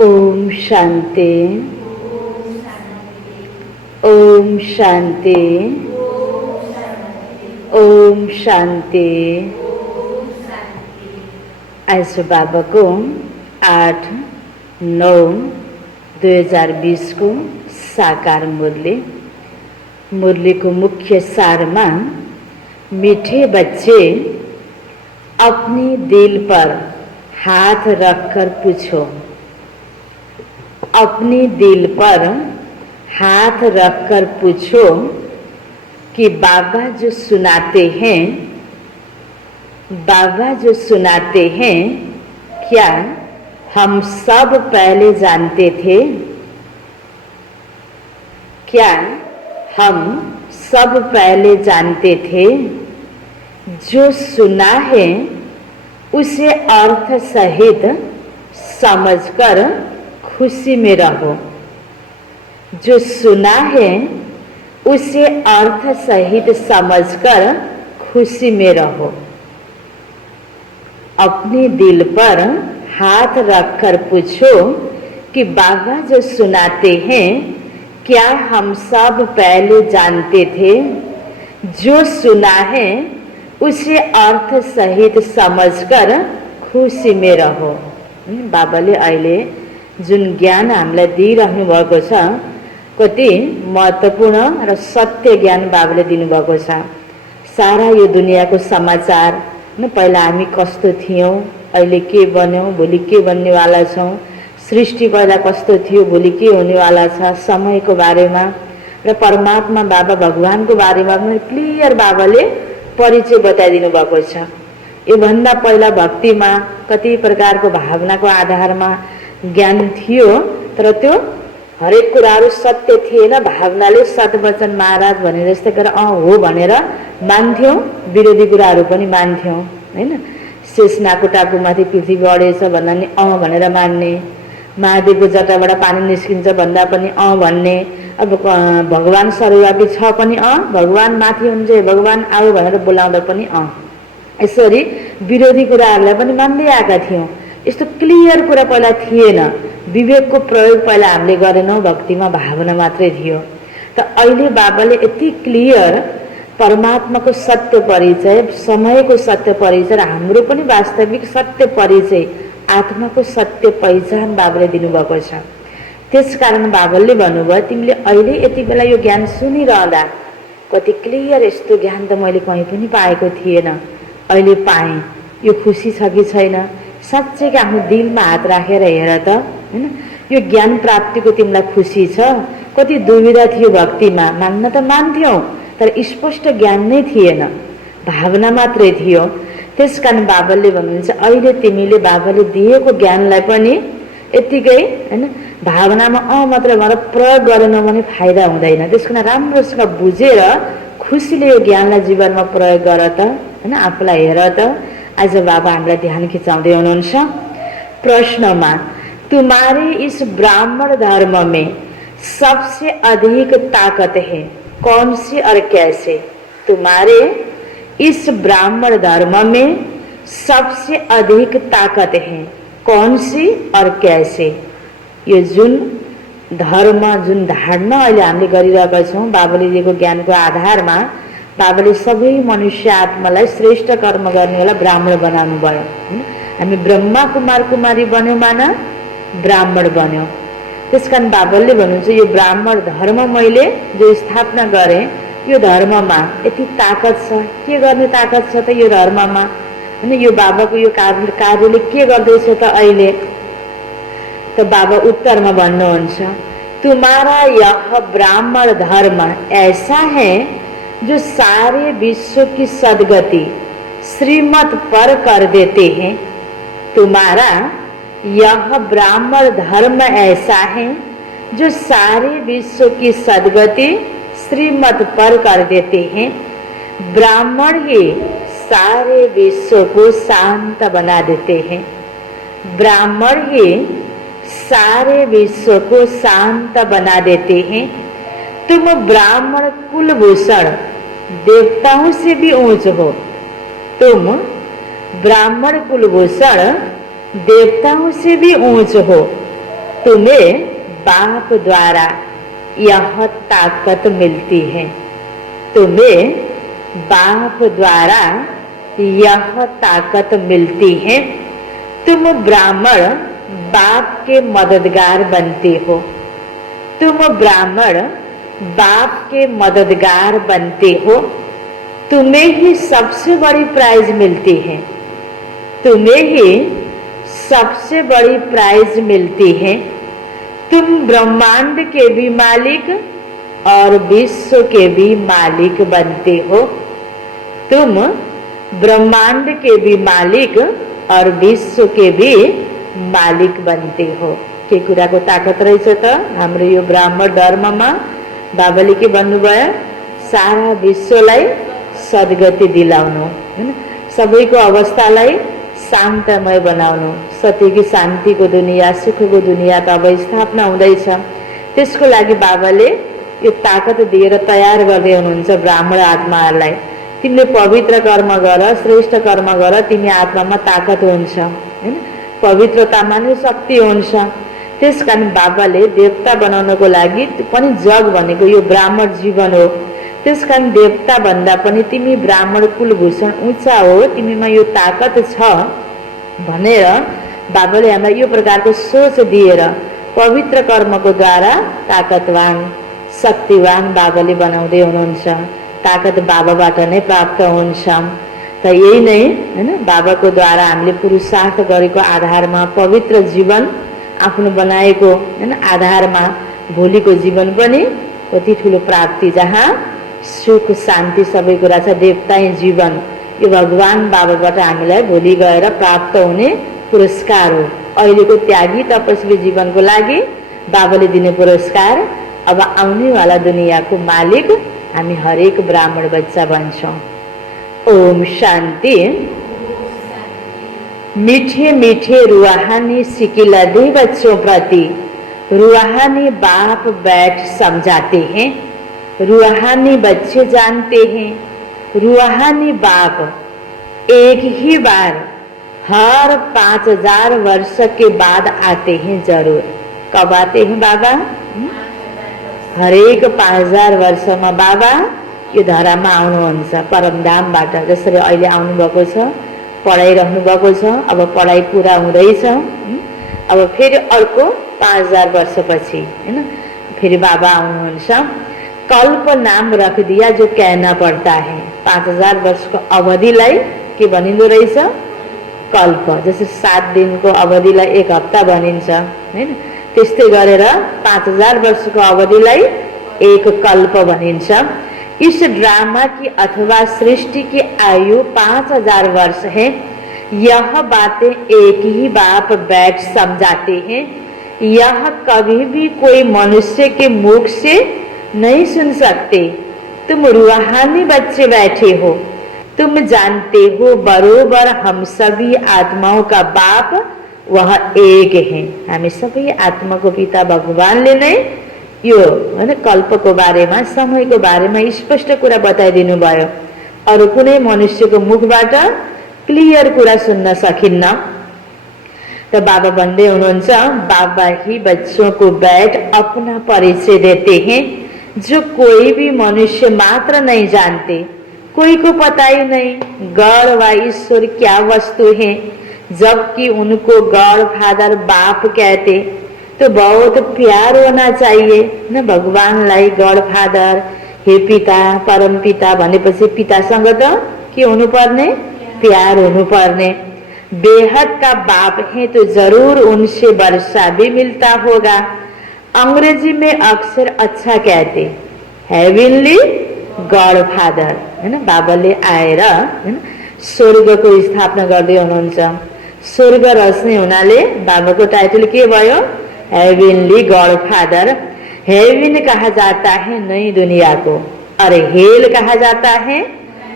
ओम शांति। ओम शांति। ओम शांति। आज बाबा को 8/9/2020 को साकार मुरली को मुख्य सार में मीठे बच्चे अपने दिल पर हाथ रखकर पूछो। अपने दिल पर हाथ रखकर पूछो कि बाबा जो सुनाते हैं क्या हम सब पहले जानते थे? क्या हम सब पहले जानते थे? जो सुना है उसे अर्थ सहित समझकर खुशी में रहो। जो सुना है उसे अर्थ सहित समझकर खुशी में रहो। अपने दिल पर हाथ रखकर पूछो कि बाबा जो सुनाते हैं क्या हम सब पहले जानते थे? जो सुना है उसे अर्थ सहित समझकर खुशी में रहो। बाबाले अहिले जुन ज्ञान हामीलाई दिइराख्नु भएको छ कति महत्त्वपूर्ण र सत्य ज्ञान बाबाले दिनुभएको छ। सारा यो दुनियाँको समाचार न पहिला हामी कस्तो थियौं, अहिले के बन्यौं, भोलि के बन्नेवाला छौं, सृष्टि पहिला कस्तो थियो, भोलि के हुनेवाला छ, समयको बारेमा र परमात्मा बाबा भगवानको बारेमा पनि क्लियर बाबाले परिचय बताइदिनु भएको छ। यो भन्दा पहिला भक्तिमा कति प्रकारको भावनाको आधारमा ज्ञान थियो, तर त्यो हरेक कुराहरू सत्य थिएन। भावनाले सतवचन महाराज भने जस्तै गरेर हो भनेर मान्थ्यौं, विरोधी कुराहरू पनि मान्थ्यौं हैन। शेषनागको टापुमाथि पृथ्वी अडेछ भन्दा नि भनेर मान्ने, महादेवको जटाबाट पानी निस्किन्छ भन्दा पनि भन्ने, अब भगवान सर्वव्यापी छ पनि भगवान माथि हुन्छ, भगवान आऊ भनेर बोलाउँदा पनि यसरी विरोधी कुराहरूलाई पनि मान्दै आएका थियौं। यस्तो क्लियर कुरा पहिला थिएन। विवेकको प्रयोग पहिला हामीले गरेनौं, भक्तिमा भावना मात्रै थियो। त अहिले बाबाले यति क्लियर परमात्माको सत्य परिचय, समयको सत्य परिचय र हाम्रो पनि वास्तविक सत्य परिचय, आत्माको सत्य पहिचान बाबाले दिनुभएको छ। त्यसकारण बाबाले भन्नुभयो तिमीले अहिले यति बेला यो ज्ञान सुनिरहँदा कति क्लियर यस्तो ज्ञान त मैले कहीँ पनि पाएको थिएन, अहिले पाएँ। यो खुसी छ कि छैन? साँच्चै आफ्नो दिलमा हात राखेर हेर त हैन। यो ज्ञान प्राप्तिको तिमीलाई खुसी छ? कति दुविधा थियो भक्तिमा, मान्न त मान्थ्यौ तर स्पष्ट ज्ञान नै थिएन, भावना मात्रै थियो। त्यसकारण बाबाले भन्नुहुन्छ अहिले तिमीले बाबाले दिएको ज्ञानलाई पनि यतिकै हैन भावनामा मात्र गरेर प्रयोग गरेन भने फाइदा हुँदैन। त्यसकारण राम्रोसँग बुझेर खुसीले यो ज्ञानलाई जीवनमा प्रयोग गर त हैन, आफूलाई हेर त। आज बाबा हामीलाई ध्यान खिचाउँदै हुनुहुन्छ। प्रश्नमा तुम्हारे इस ब्राह्मण धर्म में सबसे अधिक ताकत है, कौन सी और कैसे? तुम्हारे इस ब्राह्मण धर्म में सबसे अधिक ताकत है, कौन सी और कैसे? यो जुन धर्म, जुन धारणा अहिले हामीले गरिरहेका छौं बाबाले दिएको ज्ञानको आधारमा, बाबाले सबै मनुष्य आत्मालाई श्रेष्ठ कर्म गर्नेवाला ब्राह्मण बनाउनु भयो। हामी ब्रह्मा कुमार कुमारी बन्यौं माना ब्राह्मण बन्यौं। त्यसकारण बाबाले भन्नुहुन्छ यो ब्राह्मण धर्म मैले जो स्थापना गरेँ, यो धर्ममा यति ताकत छ। के गर्ने ताकत छ त यो धर्ममा? हैन, यो बाबाको यो कार्यले के गर्दैछ त अहिले? त बाबा उत्तरमा भन्नुहुन्छ तुम्हारा यह ब्राह्मण धर्म ऐसा है जो सारे विश्व की सद्गति श्रीमत पर कर देते हैं। तुम्हारा यह ब्राह्मण धर्म ऐसा है जो सारे विश्व की सद्गति श्रीमत पर कर देते हैं। ब्राह्मण ही सारे विश्व को शांत बना देते हैं। ब्राह्मण ही सारे विश्व को शांत बना देते हैं। तुम ब्राह्मण कुलभूषण देवताओं से भी ऊंच हो। तुम ब्राह्मण कुलभूषण देवताओं से भी ऊंच हो। तुम्हें बाप द्वारा यह ताकत मिलती है। तुम्हें बाप द्वारा यह ताकत मिलती है। तुम ब्राह्मण बाप के मददगार बनते हो। तुम ब्राह्मण बाप के मददगार बनते हो। तुम्हें ही सबसे बड़ी प्राइज मिलती है। तुम्हें ही सबसे बड़ी प्राइज मिलती है। तुम ब्रह्मांड के भी मालिक और विश्व के भी मालिक बनते हो। तुम ब्रह्मांड के भी मालिक और विश्व के भी मालिक बनते हो। के कुराको ताकत रहेछ त हाम्रो यो ब्राह्मण धर्ममा बाबाले के भन्नुभयो, सारा विश्वलाई सद्गति दिलाउनु, हैन, सबैको अवस्थालाई शान्तमय बनाउनु। सत्यकी शान्तिको दुनिया, सुखको दुनिया त अब स्थापना हुँदैछ। त्यसको लागि बाबाले यो ताकत दिएर तयार गर्दै हुनुहुन्छ ब्राह्मण आत्माहरूलाई। तिमीले पवित्र कर्म गर, श्रेष्ठ कर्म गर, तिमी आत्मामा ताकत हुन्छ, हैन, पवित्रतामा नै शक्ति हुन्छ। त्यसकारण बाबाले देवता बनाउनको लागि पनि जग भनेको यो ब्राह्मण जीवन हो। त्यसकारण देवता भन्दा पनि तिमी ब्राह्मण कुलभूषण ऊँचा हो, तिमीमा यो ताकत छ भनेर बाबाले हामीलाई यो प्रकारको सोच दिएर पवित्र कर्मको द्वारा ताकतवान शक्तिवान बाबाले बनाउँदै हुनुहुन्छ। ताकत बाबाबाट नै प्राप्त हुन्छ। त यही नै हैन, बाबाको द्वारा हामीले पुरुषार्थ गरेको आधारमा पवित्र जीवन आफ्नो बनाएको हैन आधारमा भोलिको जीवन पनि कति ठुलो प्राप्ति, जहाँ सुख शान्ति सबै कुरा छ, देवताई जीवन, यो भगवान बाबाबाट हामीलाई भोलि गएर प्राप्त हुने पुरस्कार हो। अहिलेको त्यागी तपस्वी जीवनको लागि बाबाले दिने पुरस्कार, अब आउनेवाला दुनियाँको मालिक हामी हरेक ब्राह्मण बच्चा बन्छौँ। ओम शान्ति। मीठे मीठे रूहानी सिकिला दे बच्चों प्रति रूहानी बाप बैठ समझाते हैं। रूहानी बच्चे जानते हैं, रूहानी बाप एक ही बार हर 5000 वर्ष के बाद आते हैं। जरूर कब आते हैं बाबा? हरेक 5000 वर्षमा बाबा यो धरामा आउनुहुन्छ परमधामबाट। जसरी अहिले आउनुभएको छ, पढाइरहनु भएको छ, अब पढाइ पुरा हुँदैछ, अब फेरि अर्को 5000 वर्षपछि हैन फेरि बाबा आउनुहुन्छ। कल्प नाम रख दिया जो कहना पड़ता है। 5000 वर्षको अवधिलाई के भनिँदो रहेछ? कल्प। जस्तै 7 दिनको अवधिलाई 1 हप्ता भनिन्छ, हैन, त्यस्तै गरेर 5000 वर्षको अवधिलाई 1 कल्प भनिन्छ। इस ड्रामा की अथवा सृष्टि की आयु 5000 वर्ष है। यह बातें एक ही बाप बैठ समझाते हैं। यह कभी भी कोई मनुष्य के मुख से नहीं सुन सकते। तुम रूहानी बच्चे बैठे हो, तुम जानते हो बरोबर हम सभी आत्माओं का बाप वह एक है। हामी सबै आत्माको पिता भगवानले नै यो हैन कल्पको बारेमा, समयको बारेमा स्पष्ट कुरा बताइदिनु भयो। अरु कुनै मनुष्यको मुखबाट क्लियर कुरा सुन्न सकिन्न। तो बाबा भन्दै हुनुहुन्छ, बाबा ही बच्चों को बैठ अपना परिचय देते हैं जो कोई भी मनुष्य मात्र नहीं जानते। कोई को पता ही नहीं गॉड व ईश्वर क्या वस्तु है, जबकि उनको गॉड फादर बाप कहते। तो बहुत प्यार होना चाहिए न भगवानलाई। गॉड फादर, हे पिता, परम पिता भनेपछि पितासँग त के हुनुपर्ने? प्यार हुनुपर्ने। बेहद का बाप है तो जरूर उनसे वर्षा भी मिलता होगा। अंग्रेजी में अक्सर अच्छा कहते हेभिनली गॉड फादर, हैन, बाबाले आएर हैन स्वर्गको स्थापना गर्दै हुनुहुन्छ। स्वर्ग रच्ने हुनाले बाबाको टाइटल के भयो? हेभिनली गॉड फादर। हेवन कहा जाता है नई दुनिया को, और हेल कहा जाता है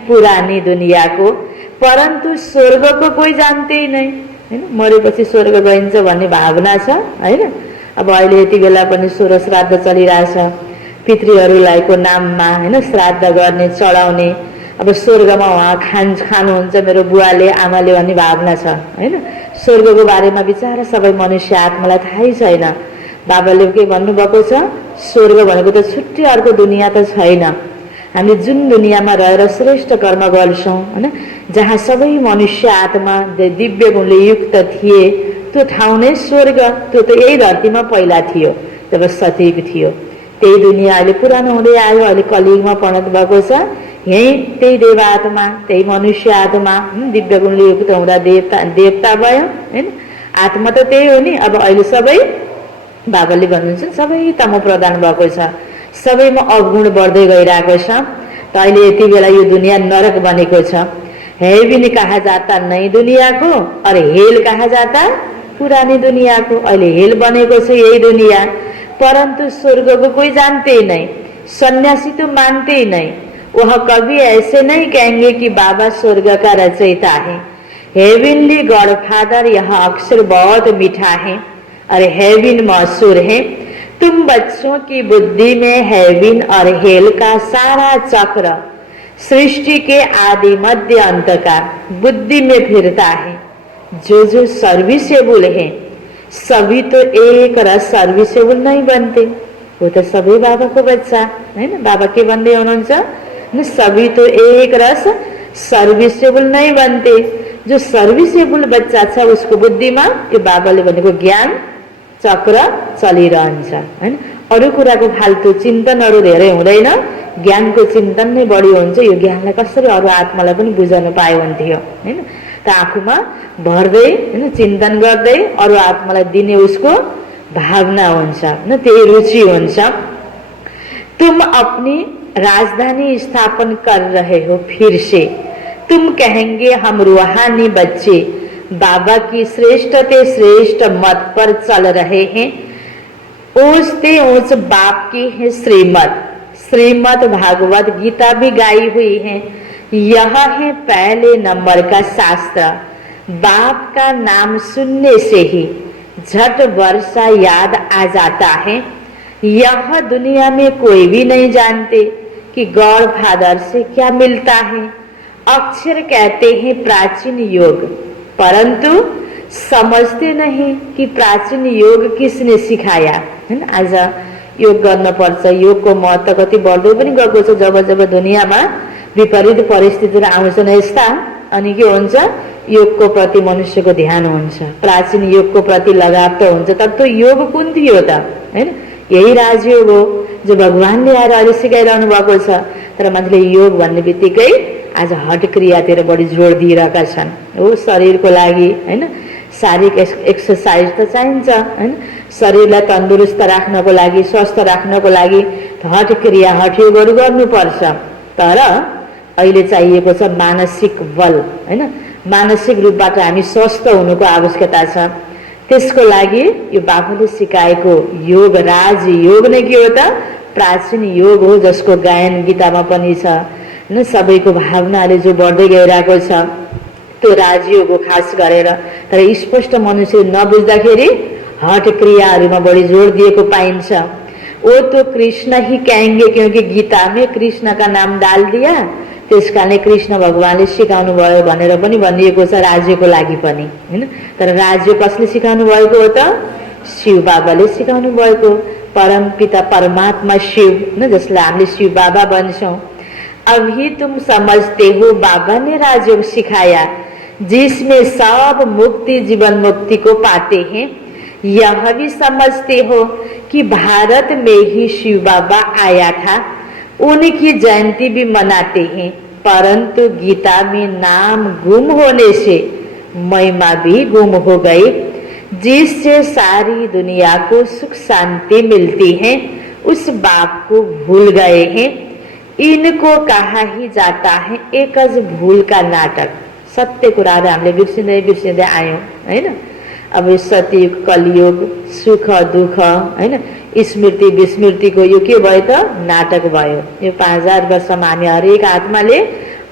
पुरानी दुनिया को। परंतु स्वर्ग को कोही जान्दै नै, हैन, मरेपछि स्वर्ग गइन्छ भन्ने भावना छ, हैन। अब अहिले यति बेला पनि स्वर्ग श्राद्ध चलिरहेछ, पितृहरूलाई को नाममा हैन श्राद्ध गर्ने, चढाउने। अब स्वर्गमा उहाँ खानुहुन्छ मेरो बुवाले आमाले भन्ने भावना छ, हैन। स्वर्गको बारेमा विचार सबै मनुष्य आत्मालाई थाहै छैन। बाबाले के भन्नुभएको छ स्वर्ग भनेको त छुट्टै अर्को दुनियाँ त छैन। हामी जुन दुनियाँमा रहेर श्रेष्ठ कर्म गर्छौं हैन, जहाँ सबै मनुष्य आत्मा दिव्य गुणले युक्त थिए, त्यो ठाउँ नै स्वर्ग। त्यो त यही धरतीमा पहिला थियो जब सतयुग थियो। त्यही दुनियाँ अहिले पुरानो हुँदै आयो, अहिले कलियुगमा परिणत भएको छ। यही त्यही देवात्मा, त्यही मनुष्य आत्मा दिव्य गुणले युक्त हुँदा देवता भयो हैन। आत्मा त त्यही हो नि। अब अहिले सबै बाबाले भन्नुहुन्छ सबै तमो प्रदान भएको छ, सबैमा अवगुण बढ्दै गइरहेको छ। त अहिले यति बेला यो दुनियाँ नरक बनेको छ। हेवन कहा जाता नई दुनिया को और हेल कहा जाता पुरानी दुनिया को। अहिले हेल बनेको छ यही दुनिया, परंतु स्वर्ग को कोई जानते ही नहीं, सन्यासी तो मानते ही नहीं। वह कभी ऐसे नहीं कहेंगे कि बाबा स्वर्ग का रचयिता है। हेवनली गॉडफादर यह अक्षर बहुत मीठा है और हेवन मशहूर है। तुम बच्चों की बुद्धि में हेवन और हेल का सारा चक्र सृष्टि के आदि मध्य अंत का बुद्धि में फिरता है। जो सर्विसेबल है सभी तो एक रस सर्विसेबल नहीं बनते। वो तो सभी बाबा को बच्चा है ना। बाबा के बंदे हुनुहुन्छ, सभी तो एक रस सर्विसेबल नहीं बनते। जो सर्विसेबल बच्चा छ उसको बुद्धिमा यो बाबाले भनेको ज्ञान चक्र चलिरहन्छ हैन। अरु कुराको फाल्तु चिन्तनहरु धेरै हुँदैन, ज्ञानको चिन्तन नै बढी हुन्छ। यो ज्ञानलाई कसरी अरु आत्मालाई पनि बुझाउन पाए हुन्थ्यो हैन। त आफूमा भर्दै हैन चिन्तन गर्दै अरु आत्मालाई दिने उसको भावना हुन्छ न, त्यही रुचि हुन्छ। तुम अपनी राजधानी स्थापन कर रहे हो फिर से। तुम कहेंगे हम रूहानी बच्चे बाबा की श्रेष्ठते श्रेष्ठ मत पर चल रहे हैं। ऊंचते ऊंच बाप की है श्रीमत, श्रीमद भागवत गीता भी गाई हुई है। यह है पहले नंबर का शास्त्र। बाप का नाम सुनने से ही झट वर्षा याद आ जाता है। यह दुनिया में कोई भी नहीं जानते कि गॉड फादर से क्या मिलता है। अक्षर कहते हैं प्राचीन योग, परंतु समझते नहीं कि प्राचीन योग किसने सिकाया हैन। आज योग गर्न पर्छ, योगको महत्व कति बढ्दै पनि गएको छ। जब जब दुनियाँमा विपरीत परिस्थितिहरू आउँछन् यस्ता, अनि के हुन्छ योगको प्रति मनुष्यको ध्यान हुन्छ, प्राचीन योगको प्रति लगाव त हुन्छ। तर त्यो योग कुन थियो त हैन। यही राजयोग हो जो भगवानले आएर अहिले सिकाइरहनु भएको छ। तर मान्छेले योग भन्ने बित्तिकै आज हट क्रियातिर बढी जोड दिइरहेका छन्। हो शरीरको लागि हैन, शारीरिक एक्सरसाइज त चाहिन्छ हैन, शरीरलाई तन्दुरुस्त राख्नको लागि स्वस्थ राख्नको लागि हट क्रिया हठ योगहरू गर्नुपर्छ। तर अहिले चाहिएको छ मानसिक बल हैन, मानसिक रूपबाट हामी स्वस्थ हुनुको आवश्यकता छ। त्यसको लागि यो बाबुले सिकाएको योग राज योग नै के हो त प्राचीन योग हो, जसको गायन गीतामा पनि छ न। सबैको भावनाले जो बढ्दै गइरहेको छ त्यो राजयोग हो खास गरेर। तर स्पष्ट मनुष्यले नबुझ्दाखेरि हट क्रियाहरूमा बढी जोड दिएको पाइन्छ। वो तो कृष्ण ही कहेंगे क्योंकि गीता में कृष्ण का नाम डाल दिया, त्यस कारणले कृष्ण भगवानले सिकाउनु भयो भनेर पनि भनिएको छ राज्यको लागि पनि हैन। तर राज्य कसले सिकाउनु भएको हो त शिव बाबाले सिकाउनु भएको। परम पिता परमात्मा शिव न, जसलाई हामीले शिव बाबा भन्छौं। अभी तुम समझते हो बाबा ने राजयोग सिखाया जिसमें सब मुक्ति जीवन मुक्ति को पाते हैं। यह भी समझते हो कि भारत में ही शिव बाबा आया था, उनकी जयंती भी मनाते हैं। परंतु गीता में नाम गुम होने से महिमा भी गुम हो गई, जिससे सारी दुनिया को सुख शांति मिलती है। उस बाप को भूल गए हैं। इनको कहा ही जाता है एकज भूल का नाटक। सत्य कुराहरू हामीले बिर्सिँदै बिर्सिँदै आयौं हैन। अब यो सतयुग कलियुग सुख दुःख हैन स्मृति विस्मृतिको यो के भयो त नाटक भयो। यो 5000 वर्षमा हामी हरेक आत्माले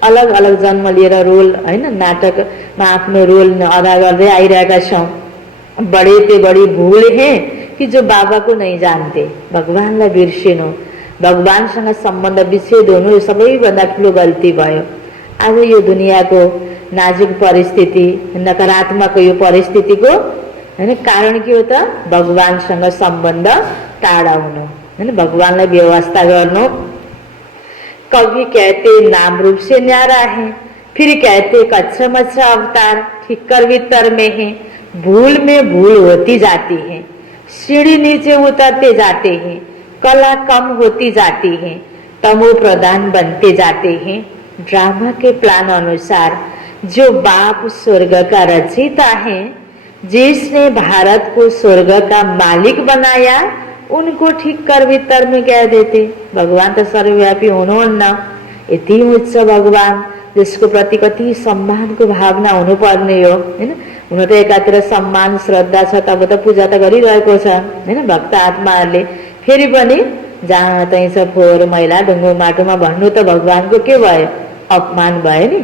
अलग अलग जन्म लिएर रोल हैन नाटकमा आफ्नो रोल अदा गर्दै आइरहेका छौं। बड़े ते बड़ी भूल है कि जो बाबा को नहीं जानते। भगवानलाई बिर्सिनु, भगवानसँग सम्बन्ध विच्छेद हुनु यो सबैभन्दा ठुलो गल्ती भयो। आज यो दुनियाँको नाजुक परिस्थिति नकारात्मक यो परिस्थितिको हैन। कारण के हो त भगवानसँग सम्बन्ध टाढा हुनु, हैन, भगवानलाई व्यवस्था गर्नु। कभी कहते नाम रूप से न्यारा है, फिर कहते कच्चा मच्चा अवतार ठीक कर वितर में है। भूल में भूल होती जाती है, सीढ़ी नीचे उतरते जाते हैं, कला कम होती जाती है, तमो प्रधान बनते जाते हैं। ड्रामा के प्लान अनुसार जो बाप स्वर्ग का रचयिता है, जिसने भारत को स्वर्ग का मालिक बनाया, उनको ठीक कर वितर में कह देते। भगवान तो सर्वव्यापी हुनुहुन्न, यति उच्च भगवान जिसको प्रति कति सम्मानको भावना हुनुपर्ने हो, हैन। हुन त एकातिर सम्मान श्रद्धा छ, तब त पूजा त गरिरहेको छ, हैन, भक्त आत्माहरूले। फेरि पनि जहाँ तहीँ छ फोहोर मैला ढुङ्गो माटोमा भन्नु त भगवानको के भयो? अपमान भयो नि।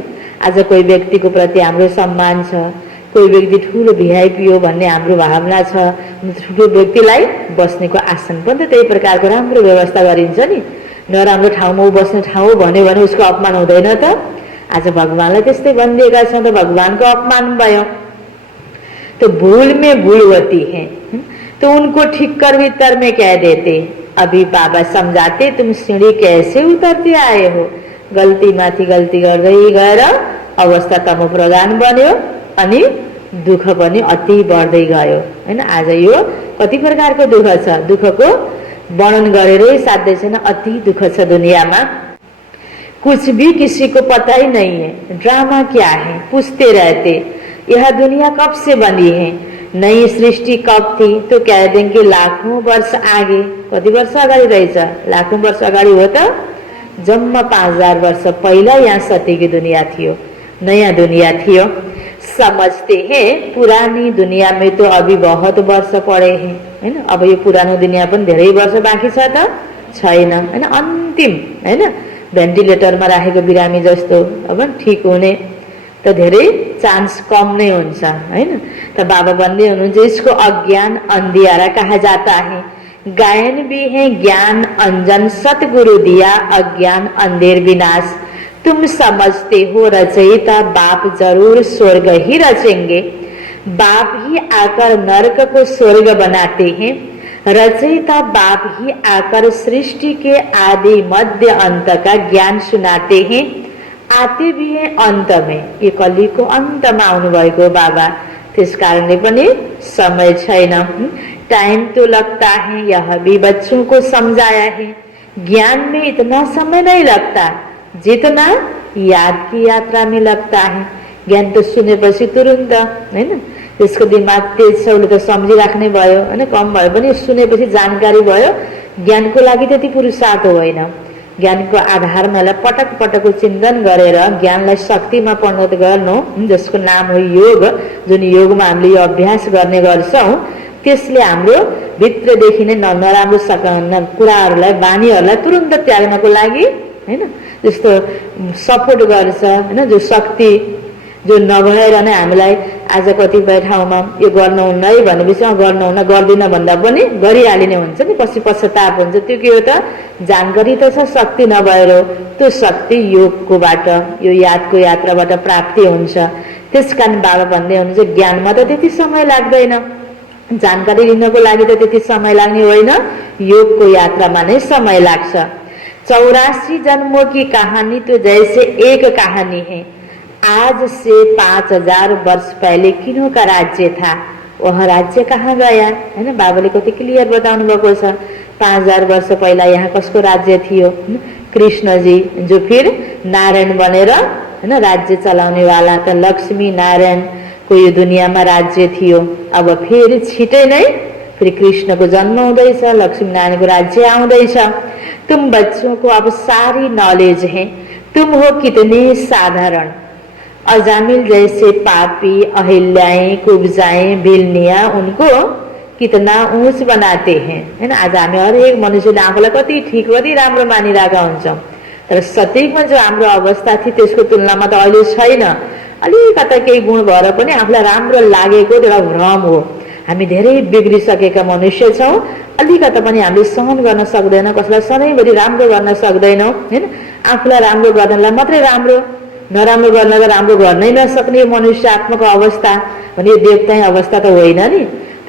आज कोही व्यक्तिको प्रति हाम्रो सम्मान छ, कोही व्यक्ति ठुलो भिआइपी हो भन्ने हाम्रो भावना छ, ठुलो व्यक्तिलाई बस्नेको आसन पनि त त्यही प्रकारको राम्रो व्यवस्था गरिन्छ नि। नराम्रो ठाउँमा ऊ बस्ने ठाउँ भन्यो भने उसको अपमान हुँदैन त? आज भगवानलाई त्यस्तै भनिदिएका छौँ त भगवानको अपमान भयो। तो भूल में भूल होती है, तो उनको ठीक कर वितर में कह देते। अभी बाबा समझाते तुम सीढ़ी कैसे उतरते आए हो। गल्ती माथि गल्ती गर्दै गएर अवस्था तमो प्रधान बन्यो अनि दुःख पनि अति बढ्दै गयो, हैन। आज यो कति प्रकारको दुःख छ, दुःखको वर्णन गरेरै साध्य छैन, अति दुःख छ दुनियाँमा। कुछ भी किसी को पता ही नहीं है, ड्रामा क्या है पूछते रहते। यह दुनिया कब से बनी है, नई सृष्टि कब थी, तो कह देंगे लाखों वर्ष आगे। कति वर्ष अगाडि रहेछ? लाखौं वर्ष अगाडि हो त जम्मा 5000 वर्ष पहिला यहाँ सत्यकी दुनिया थियो, नयाँ दुनिया थियो। समझते हैं पुरानी दुनिया में तो अभी बहुत वर्ष पड़े हैं, हैन। अब यो पुरानो दुनिया पनि धेरै वर्ष बाँकी छ त छैन, हैन। अन्तिम, हैन, भेन्टिलेटरमा राखेको बिरामी जस्तो अब ठीक हुने त धेरै चान्स कम नै हुन्छ, हैन। त बाबा भन्दै हुनुहुन्छ इसको अज्ञान अंधियारा कहा जाता है। गायन भी है ज्ञान अंजन सतगुरु दिया अज्ञान अंधेर विनाश। तुम समझते हो रचयिता बाप जरूर स्वर्ग ही रचेंगे, बाप ही आकर नरक को स्वर्ग बनाते हैं। रचयिता बाप ही आकर सृष्टि के आदि मध्य अंत का ज्ञान सुनाते हैं। आते भी हैं अंत में, ये कलिको अन्तमा आउनुभएको बाबा, त्यस कारणले पनि समय छैन। टाइम तो लगता है, यह भी बच्चों को समझाया है। ज्ञान में इतना समय नहीं लगता जितना याद की यात्रा में लगता है। ज्ञान तो सुनेपछि तुरुन्त, हैन, त्यसको दिमाग तेज छ, उसले त सम्झिराख्ने भयो, हैन। कम भयो पनि सुनेपछि जानकारी भयो। ज्ञानको लागि त्यति पुरुषार्थ होइन। ज्ञानको आधारमा यसलाई पटक पटक चिन्तन गरेर ज्ञानलाई शक्तिमा परिणत गर्नु, जसको नाम हो योग, जुन योगमा हामीले यो अभ्यास गर्ने गर्छौं, त्यसले हाम्रो भित्रदेखि नै नराम्रो कुराहरूलाई बानीहरूलाई तुरुन्त त्याग्नको लागि, हैन, जस्तो सपोर्ट गर्छ, हैन। जो शक्ति जो नभएर नै हामीलाई आज कतिपय ठाउँमा यो गर्नुहुन्न है भनेपछि गर्नुहुन्न, गर्दिन भन्दा पनि गरिहालिने हुन्छ नि, पछि पश्चाताप हुन्छ। त्यो के हो त? जानकारी त छ, शक्ति नभएर हो। त्यो शक्ति योगकोबाट, यो यादको यात्राबाट प्राप्ति हुन्छ। त्यसकारण बाबा भन्दै हुनुहुन्छ ज्ञानमा त त्यति समय लाग्दैन, जानकारी लिनको लागि त त्यति समय लाग्ने होइन, योगको यात्रामा नै समय लाग्छ। 84 जन्मों की कहानी तो जैसे एक कहानी है। आज से 5000 वर्ष पहले किन्हों का राज्य था, वह राज्य कहाँ गया, हैन। बाबाले कति क्लियर बताउनु भएको छ। 5000 वर्ष पहिला यहाँ कसको राज्य थियो? कृष्णजी, जो फिर नारायण बनेर, हैन, राज्य चलाउने वाला त लक्ष्मी नारायण को यो दुनियाँमा राज्य थियो। अब फेरि छिटै नै फिर कृष्ण को जन्म हुँदैछ, लक्ष्मी नारायण को राज्य आउँदैछ। तुम बच्चों को अब सारी नॉलेज है, तुम हो कितने साधारण। अजामिल जैसे पापी अहिल्याएं कुब्जाएं भिल्निया उनको कितना ऊंच बनाते हैं, हैन। आज हामी हरेक मनुष्यले आफूलाई कति ठिक कति राम्रो मानिरहेका हुन्छौँ, तर सत्यमा जो हाम्रो अवस्था थियो त्यसको तुलनामा त अहिले छैन। अलिकता केही गुण भएर पनि आफूलाई राम्रो लागेको एउटा भ्रम हो। हामी धेरै बिग्रिसकेका मनुष्य छौँ, अलिकता पनि हामीले सहन गर्न सक्दैनौँ, कसैलाई सधैँभरि राम्रो गर्न सक्दैनौँ, हैन। आफूलाई राम्रो गर्नलाई मात्रै राम्रो, नराम्रो गर्न त राम्रो गर्नै नसक्ने मनुष्य आत्माको अवस्था भने यो देवता अवस्था त होइन नि।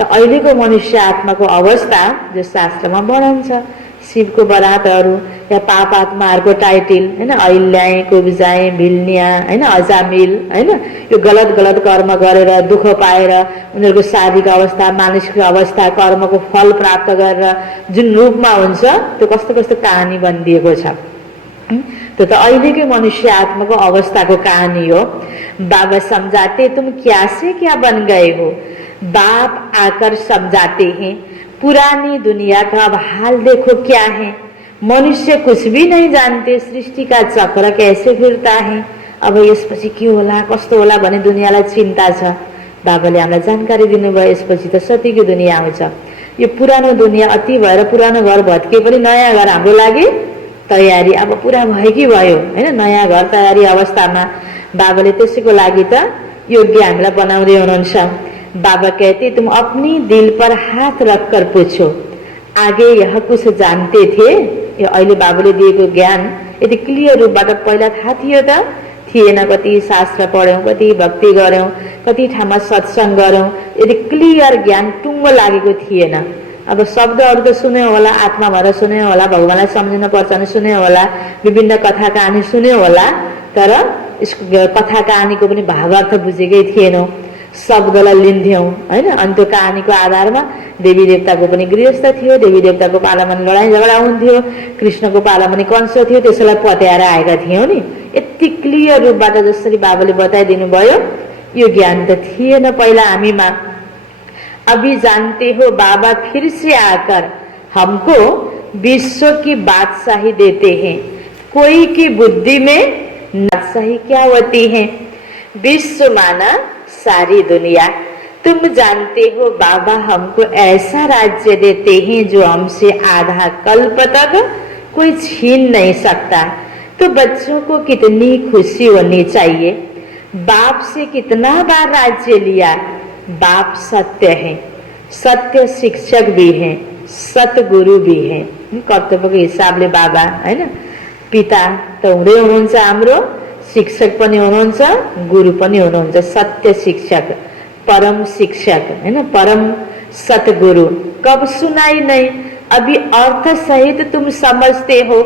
त अहिलेको मनुष्य आत्माको अवस्था जो शास्त्रमा वर्णन छ, शिवको बरातहरू या पाप आत्माहरूको टाइटल हैन, अहिल्याएँ, कुब्जाएँ, भिल्निया हैन, अजामिल हैन, यो गलत गलत कर्म गरेर दुःख पाएर उनीहरूको शारीरिक अवस्था, मानसिक अवस्था, कर्मको फल प्राप्त गरेर जुन रूपमा हुन्छ त्यो कस्तो कस्तो कहानी बनिदिएको छ। त्यो त अहिलेकै मनुष्य आत्माको अवस्थाको कहानी हो। बाबा समझाते तुम क्या से क्या बन गए हो, बाप आकर समझाते हैं पुरानी दुनिया का अब हाल देखो क्या है, मनुष्य कुछ भी नहीं जानते सृष्टि का चक्र कैसे फिरता है। अब यसपछि के होला कस्तो होला भन्ने दुनियाँलाई चिन्ता छ। बाबाले हामीलाई जानकारी दिनुभयो यसपछि त सतीको दुनियाँ आउँछ। यो पुरानो दुनियाँ अति भएर पुरानो घर भत्के पनि नयाँ घर हाम्रो लागि तयारी अब पुरा भयो कि भयो हैन, नयाँ घर तयारी अवस्थामा बाबाले त्यसैको लागि त योग्य हामीलाई बनाउँदै हुनुहुन्छ। बाबा कहते तुम अपनी दिल पर हाथ रखकर पूछो आगे यह कुछ जानते थे। यो अहिले बाबाले दिएको ज्ञान यदि क्लियर रूपबाट पहिला थाहा थियो त थिएन। कति शास्त्र पढ्यौं, कति भक्ति गर्यौं, कति ठाउँमा सत्संग गर्यौं, यदि क्लियर ज्ञान टुङ्गो लागेको थिएन। अब शब्दहरू त सुन्यो होला, आत्मा भएर सुन्यो होला, भगवानलाई सम्झिन पर्छ भने सुन्यो होला, विभिन्न कथा कहानी सुन्यो होला, तर यसको कथा कहानीको पनि भावार्थ बुझेकै थिएनौं। शब्दलाई लिन्थ्यौं हैन, अनि त्यो कहानीको आधारमा देवी देवताको पनि गृहस्थ थियो, देवी देवताको पालामा लडाईँ झगडा हुन्थ्यो, कृष्णको पालामा पनि कंस थियो, त्यसैलाई पत्याएर आएका थियौं नि। यति क्लियर रूपबाट जसरी बाबाले बताइदिनु भयो यो ज्ञान त थिएन पहिला हामीमा। अभी जानते हो बाबा फिर से आकर हमको विश्व की बादशाही देते हैं, कोई की बुद्धि में बादशाही क्या होती है। विश्व माना सारी दुनिया। तुम जानते हो बाबा हमको ऐसा राज्य देते हैं जो हमसे आधा कल्प तक कोई छीन नहीं सकता। तो बच्चों को कितनी खुशी होनी चाहिए। बाप से कितना बार राज्य लिया। बाप सत्य है, सत्य शिक्षक भी हैं, सतगुरु भी हैं। कर्तव्यको हिसाबले बाबा हैन, पिता त हुँदै हुनुहुन्छ, हाम्रो शिक्षक पनि हुनुहुन्छ, गुरु पनि हुनुहुन्छ। सत्य शिक्षक, परम शिक्षक हैन, परम सतगुरु। कब सुनाई नहीं, अभी अर्थ सहित तुम समझते हो।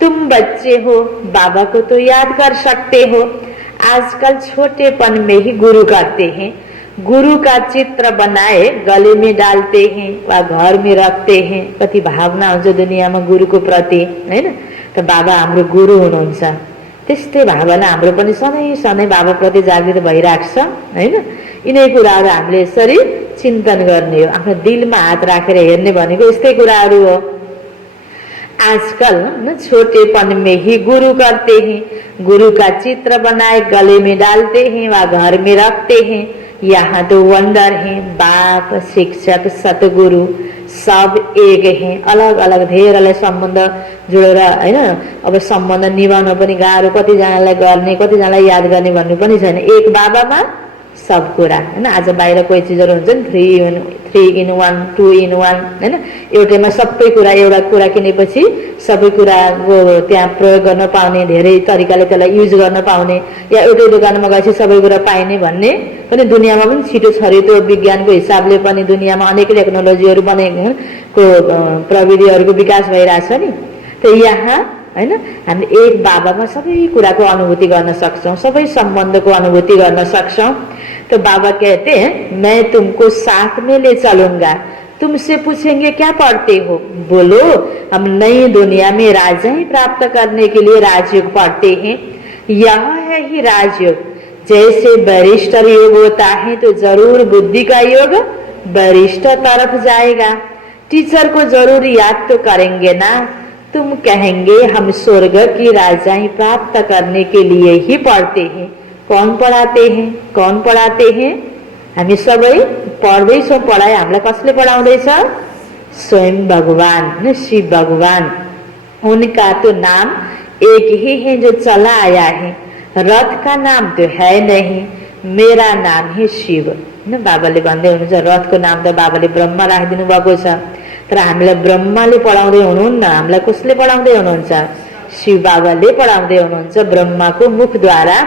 तुम बच्चे हो, बाबा को तो याद कर सकते हो। आजकल छोटेपन में ही गुरु करते हैं, गुरु का चित्र बनाए गले में डालते हैं वा घर में रखते हैं। कति भावना हुन्छ दुनियाँमा गुरुको प्रति हैन। त बाबा हाम्रो गुरु हुनुहुन्छ, त्यस्तै भावना हाम्रो पनि सधैँ सधैँ बाबा प्रति जागृत भइराख्छ हैन। यिनै कुराहरू हामीले यसरी चिन्तन गर्ने हो, आफ्नो दिलमा हात राखेर हेर्ने भनेको यस्तै कुराहरू हो। आजकल न छोटेपन में ही गुरु करते हैं, गुरु का चित्र बनाए गले में डालते हैं वा घर में रखते हैं। यहाँ तो वंडर है, बाप शिक्षक सतगुरु सब एक हैं। अलग अलग धेरैलाई सम्बन्ध जोडेर हैन, अब सम्बन्ध निभाउन पनि गाह्रो, कतिजनालाई गर्ने कतिजनालाई याद गर्ने भन्नु पनि छैन। एक बाबामा सब कुरा हैन। आज बाहिर कोही चिजहरू हुन्छ नि 3 in 1 2 in 1 हैन, एउटैमा सबै कुरा, एउटा कुरा किनेपछि सबै कुराको त्यहाँ प्रयोग गर्न पाउने, धेरै तरिकाले त्यसलाई युज गर्न पाउने, या एउटै दोकानमा गएपछि सबै कुरा पाइने भन्ने पनि दुनियाँमा पनि छिटो छरितो विज्ञानको हिसाबले पनि दुनियाँमा अनेक टेक्नोलोजीहरू बनेको प्रविधिहरूको विकास भइरहेछ नि। त यहाँ हैन हामी एक बाबामा सबै कुराको अनुभूति गर्न सक्छौं, सबै सम्बन्धको अनुभूति गर्न सक्छौं। तो बाबा कहते हैं मैं तुमको साथ में ले चलूंगा, तुमसे पूछेंगे क्या पढ़ते हो, बोलो हम नई दुनिया में राजयोग प्राप्त करने के लिए राजयोग पढ़ते हैं। यह है ही राजयोग। जैसे वरिष्ठ योग होता है तो जरूर बुद्धि का योग वरिष्ठ तरफ जाएगा। टीचर को जरूर याद तो करेंगे ना, तुम कहेंगे हम स्वर्ग की राजाएं प्राप्त करने के लिए ही पढ़ते हैं। कौन पढ़ाते हैं, कौन पढ़ाते हैं? हामी सबै पढ्दैछौँ। पढाइ हामीलाई कसले पढाउँदैछ? स्वयं भगवान न शिव भगवान। उनका तो नाम एक ही है जो चला आया है, रथ का नाम तो है नहीं, मेरा नाम है शिव। न बाबाले भन्दै हुनुहुन्छ रथको नाम त बाबाले ब्रह्मा राखिदिनु भएको छ, तर हामीलाई ब्रह्माले पढाउँदै हुनुहुन्न। हामीलाई कसले पढाउँदै हुनुहुन्छ? शिव बाबाले पढाउँदै हुनुहुन्छ ब्रह्माको मुखद्वारा।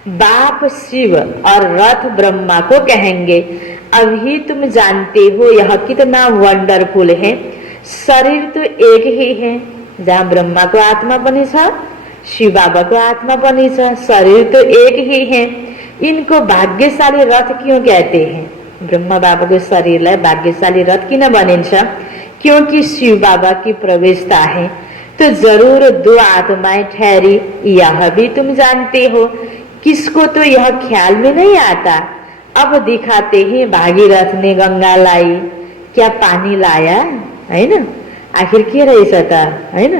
बाप शिव और रथ ब्रह्मा को कहेंगे अभी तुम जानते हो यह कितना वंडरफुल है। शरीर तो एक ही है, जहाँ ब्रह्मा को आत्मा पनि छ, शिव बाबा को आत्मा पनि छ, शरीर तो एक ही है। इनको भाग्यशाली रथ क्यों कहते हैं? ब्रह्मा बाबा को शरीरलाई भाग्यशाली रथ किन भनिन्छ? क्योंकि शिव बाबा की प्रवेशता है। तो जरूर दो आत्माएं ठहरी, यह भी तुम जानते हो। किसको तो यह ख्याल में नहीं आता। अब दिखाते हैं भागीरथ ने गंगा लाई, क्या पानी लाया है ना? आखिर के रहेछ त हैन?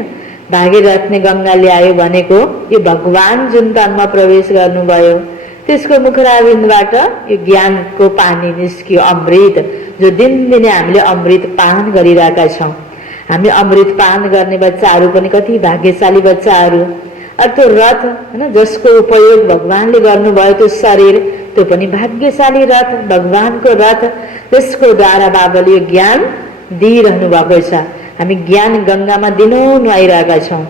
भागीरथ ने गंगा ल्यायो भनेको यो भगवान जुन तनमा प्रवेश गर्नुभयो त्यसको मुखराविन्दबाट यो ज्ञानको पानी निस्कियो, अमृत, जो दिनदिनै हामीले अमृत पान गरिरहेका छौं। हामी अमृत पान गर्ने बच्चाहरू पनि कति भाग्यशाली बच्चाहरू। त्यो रथ हैन, जसको उपयोग भगवानले गर्नुभयो, त्यो शरीर, त्यो पनि भाग्यशाली रथ, भगवानको रथ, जसको द्वारा बाबाले यो ज्ञान दिइरहनु भएको छ। हामी ज्ञान गंगामा दिनौं नुहाइरहेका छौं,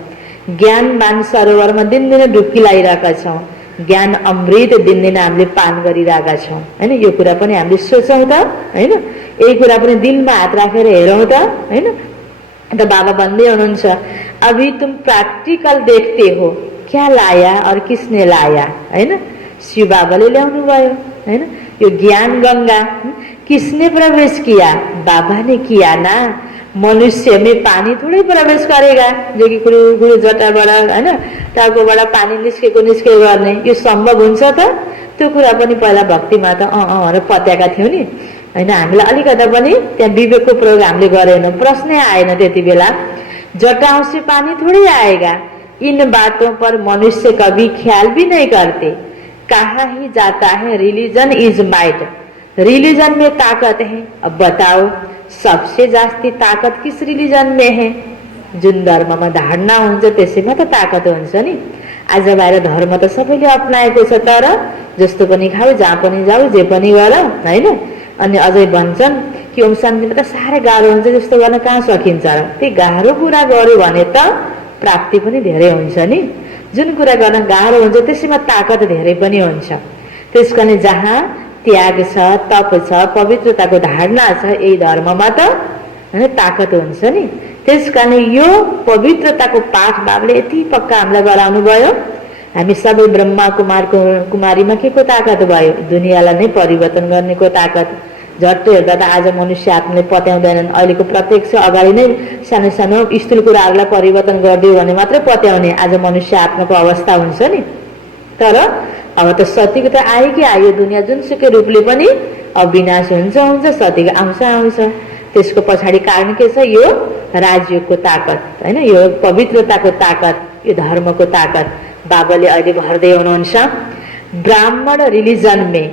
ज्ञान मान सरोवरमा दिनदिनै डुब्की लगाइरहेका छौं, ज्ञान अमृत दिनदिन हामीले पान गरिरहेका छौं हैन। यो कुरा पनि हामीले सोचौं त हैन, यही कुरा पनि दिलमा हात राखेर हेरौं त हैन। त बाबा भन्दै हुनुहुन्छ, अभी तुम प्रैक्टिकल देखते हो, क्या लाया और किसने लाया हैन? शिव बाबाले ल्याउनु भयो हैन। यो ज्ञान गंगा किसने प्रवेश किया? बाबा ने किया ना। मनुष्य में पानी थोड़े प्रवेश करेगा, जो कि गुरु जटाबाट हैन टाउकोबाट पानी निस्केको गर्ने, यो सम्भव हुन्छ त? त्यो कुरा पनि पहिला भक्तिमा त भनेर पत्याएका थियौं नि हैन। हामीलाई अलिकता पनि त्यहाँ विवेकको प्रयोग हामीले गरेनौं, प्रश्नै आएन त्यति बेला। जटाओं से पानी थोड़ी आएगा, इन बातों पर मनुष्य कभी ख्याल भी नहीं करते। कहा ही जाता है रिलीजन इज माइट, रिलीजन में ताकत है। अब बताओ सबसे जास्ती ताकत किस रिलीजन में है? जुन धर्ममा धारणा हुन्छ त्यसैमा त ताकत हुन्छ नि। आज बाहिर धर्म त सबैले अपनाएको छ, तर जस्तो पनि खाऊ, जहाँ पनि जाऊ, जे पनि गर हैन। अनि अझै भन्छन् कि ओम शान्तिमा त साह्रै गाह्रो हुन्छ, जस्तो गर्न कहाँ सकिन्छ र? त्यही गाह्रो कुरा गर्यो भने त प्राप्ति पनि धेरै हुन्छ नि। जुन कुरा गर्न गाह्रो हुन्छ त्यसैमा ताकत धेरै पनि हुन्छ। त्यसकारण जहाँ त्याग छ, तप छ, पवित्रताको धारणा छ, यही धर्ममा त हैन ताकत हुन्छ नि। त्यसकारण यो पवित्रताको पाठ बाबले यति पक्का हामीलाई गराउनु भयो। हामी सबै ब्रह्मा कुमारको कुमारीमा के को ताकत भयो? दुनियाँलाई नै परिवर्तन गर्नेको ताकत। झट्ट हेर्दा त आज मनुष्य आत्माले पत्याउँदैनन्। अहिलेको प्रत्यक्ष अगाडि नै सानो सानो स्थूल कुराहरूलाई परिवर्तन गरिदियो भने मात्रै पत्याउने आज मनुष्य आत्माको अवस्था हुन्छ नि। तर अब त सतीको त आयो कि आयो, दुनियाँ जुनसुकै रूपले पनि अविनाश हुन्छ, सतीको आउँछ। त्यसको पछाडि कारण के छ? यो राजयोगको ताकत हैन, यो पवित्रताको ताकत, यो धर्मको ताकत बाबाले अहिले भर्दै हुनुहुन्छ। ब्राह्मण रिलीजन में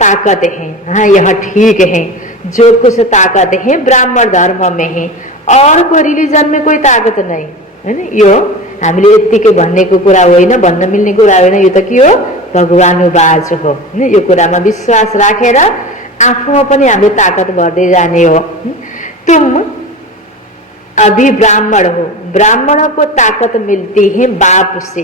ताकत है, हाँ यह ठीक है। जो कुछ ताकत है ब्राह्मण धर्म में है, और कोई रिलीजन में कोई ताकत नहीं हैन। यो हामीले यतिकै भन्नेको कुरा होइन, भन्न मिल्ने कुरा होइन। यो त के हो? भगवानुवाच हो हैन। यो कुरामा विश्वास राखेर आफूमा पनि हामीले ताकत भर्दै जाने हो। तुम अभी ब्राह्मण हो, ब्राह्मणों को ताकत मिलती है बाप से,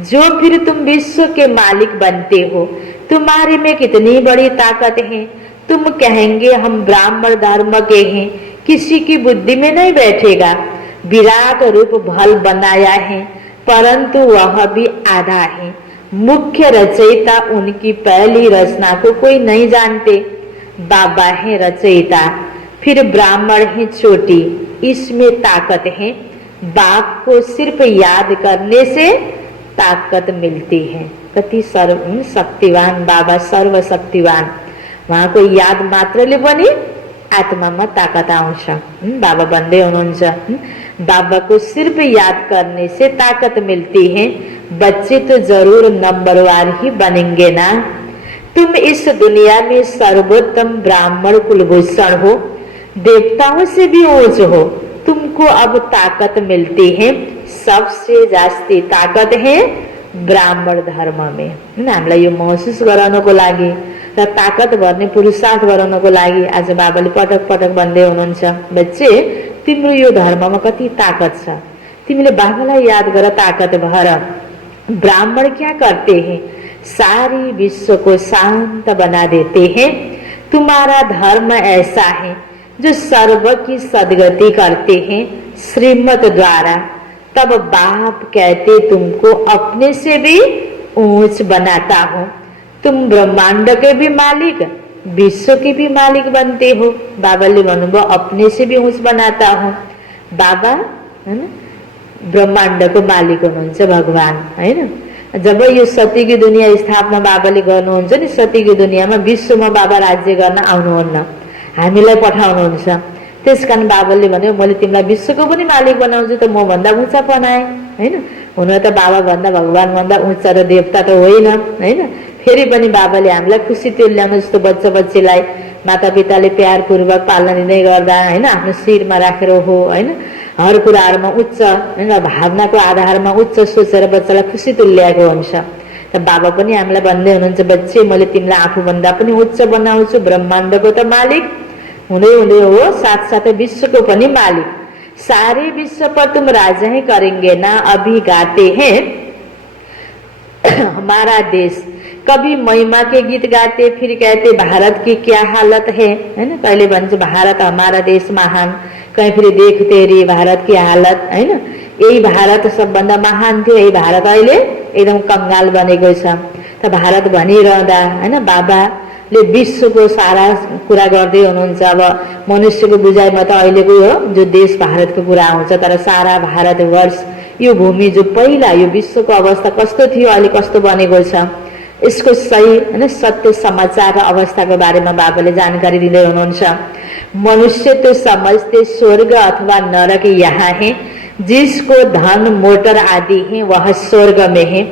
जो फिर तुम विश्व के मालिक बनते हो। तुम्हारे में कितनी बड़ी ताकत है। तुम कहेंगे हम ब्राह्मण धर्म के हैं, किसी की बुद्धि में नहीं बैठेगा। विराट रूप भल बनाया है, परंतु वह भी आधा है। मुख्य रचयिता उनकी पहली रचना को कोई नहीं जानते। बाबा है रचयिता, फिर ब्राह्मण है चोटी, इसमें ताकत है। बाप को सिर्फ याद करने से ताकत मिलती है। कति सर्व शक्तिवान बाबा, सर्व शक्तिवान। उहाँको याद मात्रले पनि आत्मामा ताकत आउँछ। बाबा भन्दै हुनुहुन्छ, बाबा को सिर्फ याद करने से ताकत मिलती है। बच्चे तो जरूर नंबरवार ही बनेंगे ना। तुम इस दुनिया में सर्वोत्तम ब्राह्मण कुलभूषण हो, देवताओं से भी ऊंच हो। तुमको अब ताकत मिलती है, सबसे जास्ती ताकत है ब्राह्मण धर्म में। हामीलाई यो महसुस गराउनको लागि र ताकत भर्ने पुरुषार्थ गराउनको लागि आज बाबाले पटक पटक भन्दै हुनुहुन्छ, बच्चे तिम्रो यो धर्ममा कति ताकत छ, तिमीले बाबालाई याद गर ताकत भर। ब्राह्मण क्या करते हैं? सारी विश्व को शांत बना देते हैं। तुम्हारा धर्म ऐसा है जो सर्व की सदगति करते हैं श्रीमत द्वारा। तब बाप कहते तुमको अपने से भी ऊंच बनाता हूँ, तुम ब्रह्मांड के भी मालिक विश्व के भी मालिक बनते हो। बाबाले भन्नुभयो अपने से भी ऊंच बनाता हूँ। बाबा हैन ब्रह्माण्डको मालिक हुनुहुन्छ भगवान हैन। जब यो सतीको दुनियाँ स्थापना बाबाले गर्नुहुन्छ नि, सतीको दुनियाँमा विश्वमा बाबा राज्य गर्न आउनुहुन्न, हामीलाई पठाउनुहुन्छ। त्यसकारण बाबाले भन्यो मैले तिमीलाई विश्वको पनि मालिक बनाउँछु त म भन्दा उच्च बनाए हैन। हुन त बाबा भन्दा भगवान भन्दा उच्च र देवता त होइन हैन। फेरि पनि बाबाले हामीलाई खुसी तुल्याउनु जस्तो बच्चा बच्चीलाई मातापिताले प्यार पूर्वक पालन दिँदै गर्दा हैन, आफ्नो शिरमा राखेर हो हैन, हर कुराहरुमा उच्च हैन भावनाको आधारमा उच्च सोचेर बच्चालाई खुसी तुल्याएको हुन्छ। त बाबा पनि हामीलाई भन्दै हुनुहुन्छ बच्चे मैले तिमीलाई आफूभन्दा पनि उच्च बनाउँछु, ब्रह्माण्डको त मालिक हुँदै हुँदै हो साथसाथै विश्वको पनि मालिक। सारे विश्व पर तुम राज ही करेंगे ना, अभी गाते हैं हमारा देश। कभी महिमा के गीत गाते फिर कहते भारत की क्या हालत है ना। कहिले भन्छ भारत हमारा देश महान, कहीं फिर देखते रे भारत की हालत हैन। यही भारत सबभन्दा महान थियो, यही भारत अहिले एकदम कंगाल बनेको छ। त भारत भनिरहँदा हैन बाबाले विश्वको सारा कुरा गर्दै हुनुहुन्छ। अब मनुष्यको बुझाइमा त अहिलेको हो जो देश भारतको कुरा आउँछ, तर सारा भारतवर्ष यो भूमि जो पहिला यो विश्वको अवस्था कस्तो थियो अहिले कस्तो बनेको छ इसको सही हैन सत्य समाचार र अवस्थाको बारेमा बाबाले जानकारी दिँदै हुनुहुन्छ। मनुष्य तो समझते स्वर्ग अथवा नरक यहाँ है, जिसको धन मोटर आदि है वह स्वर्ग में है।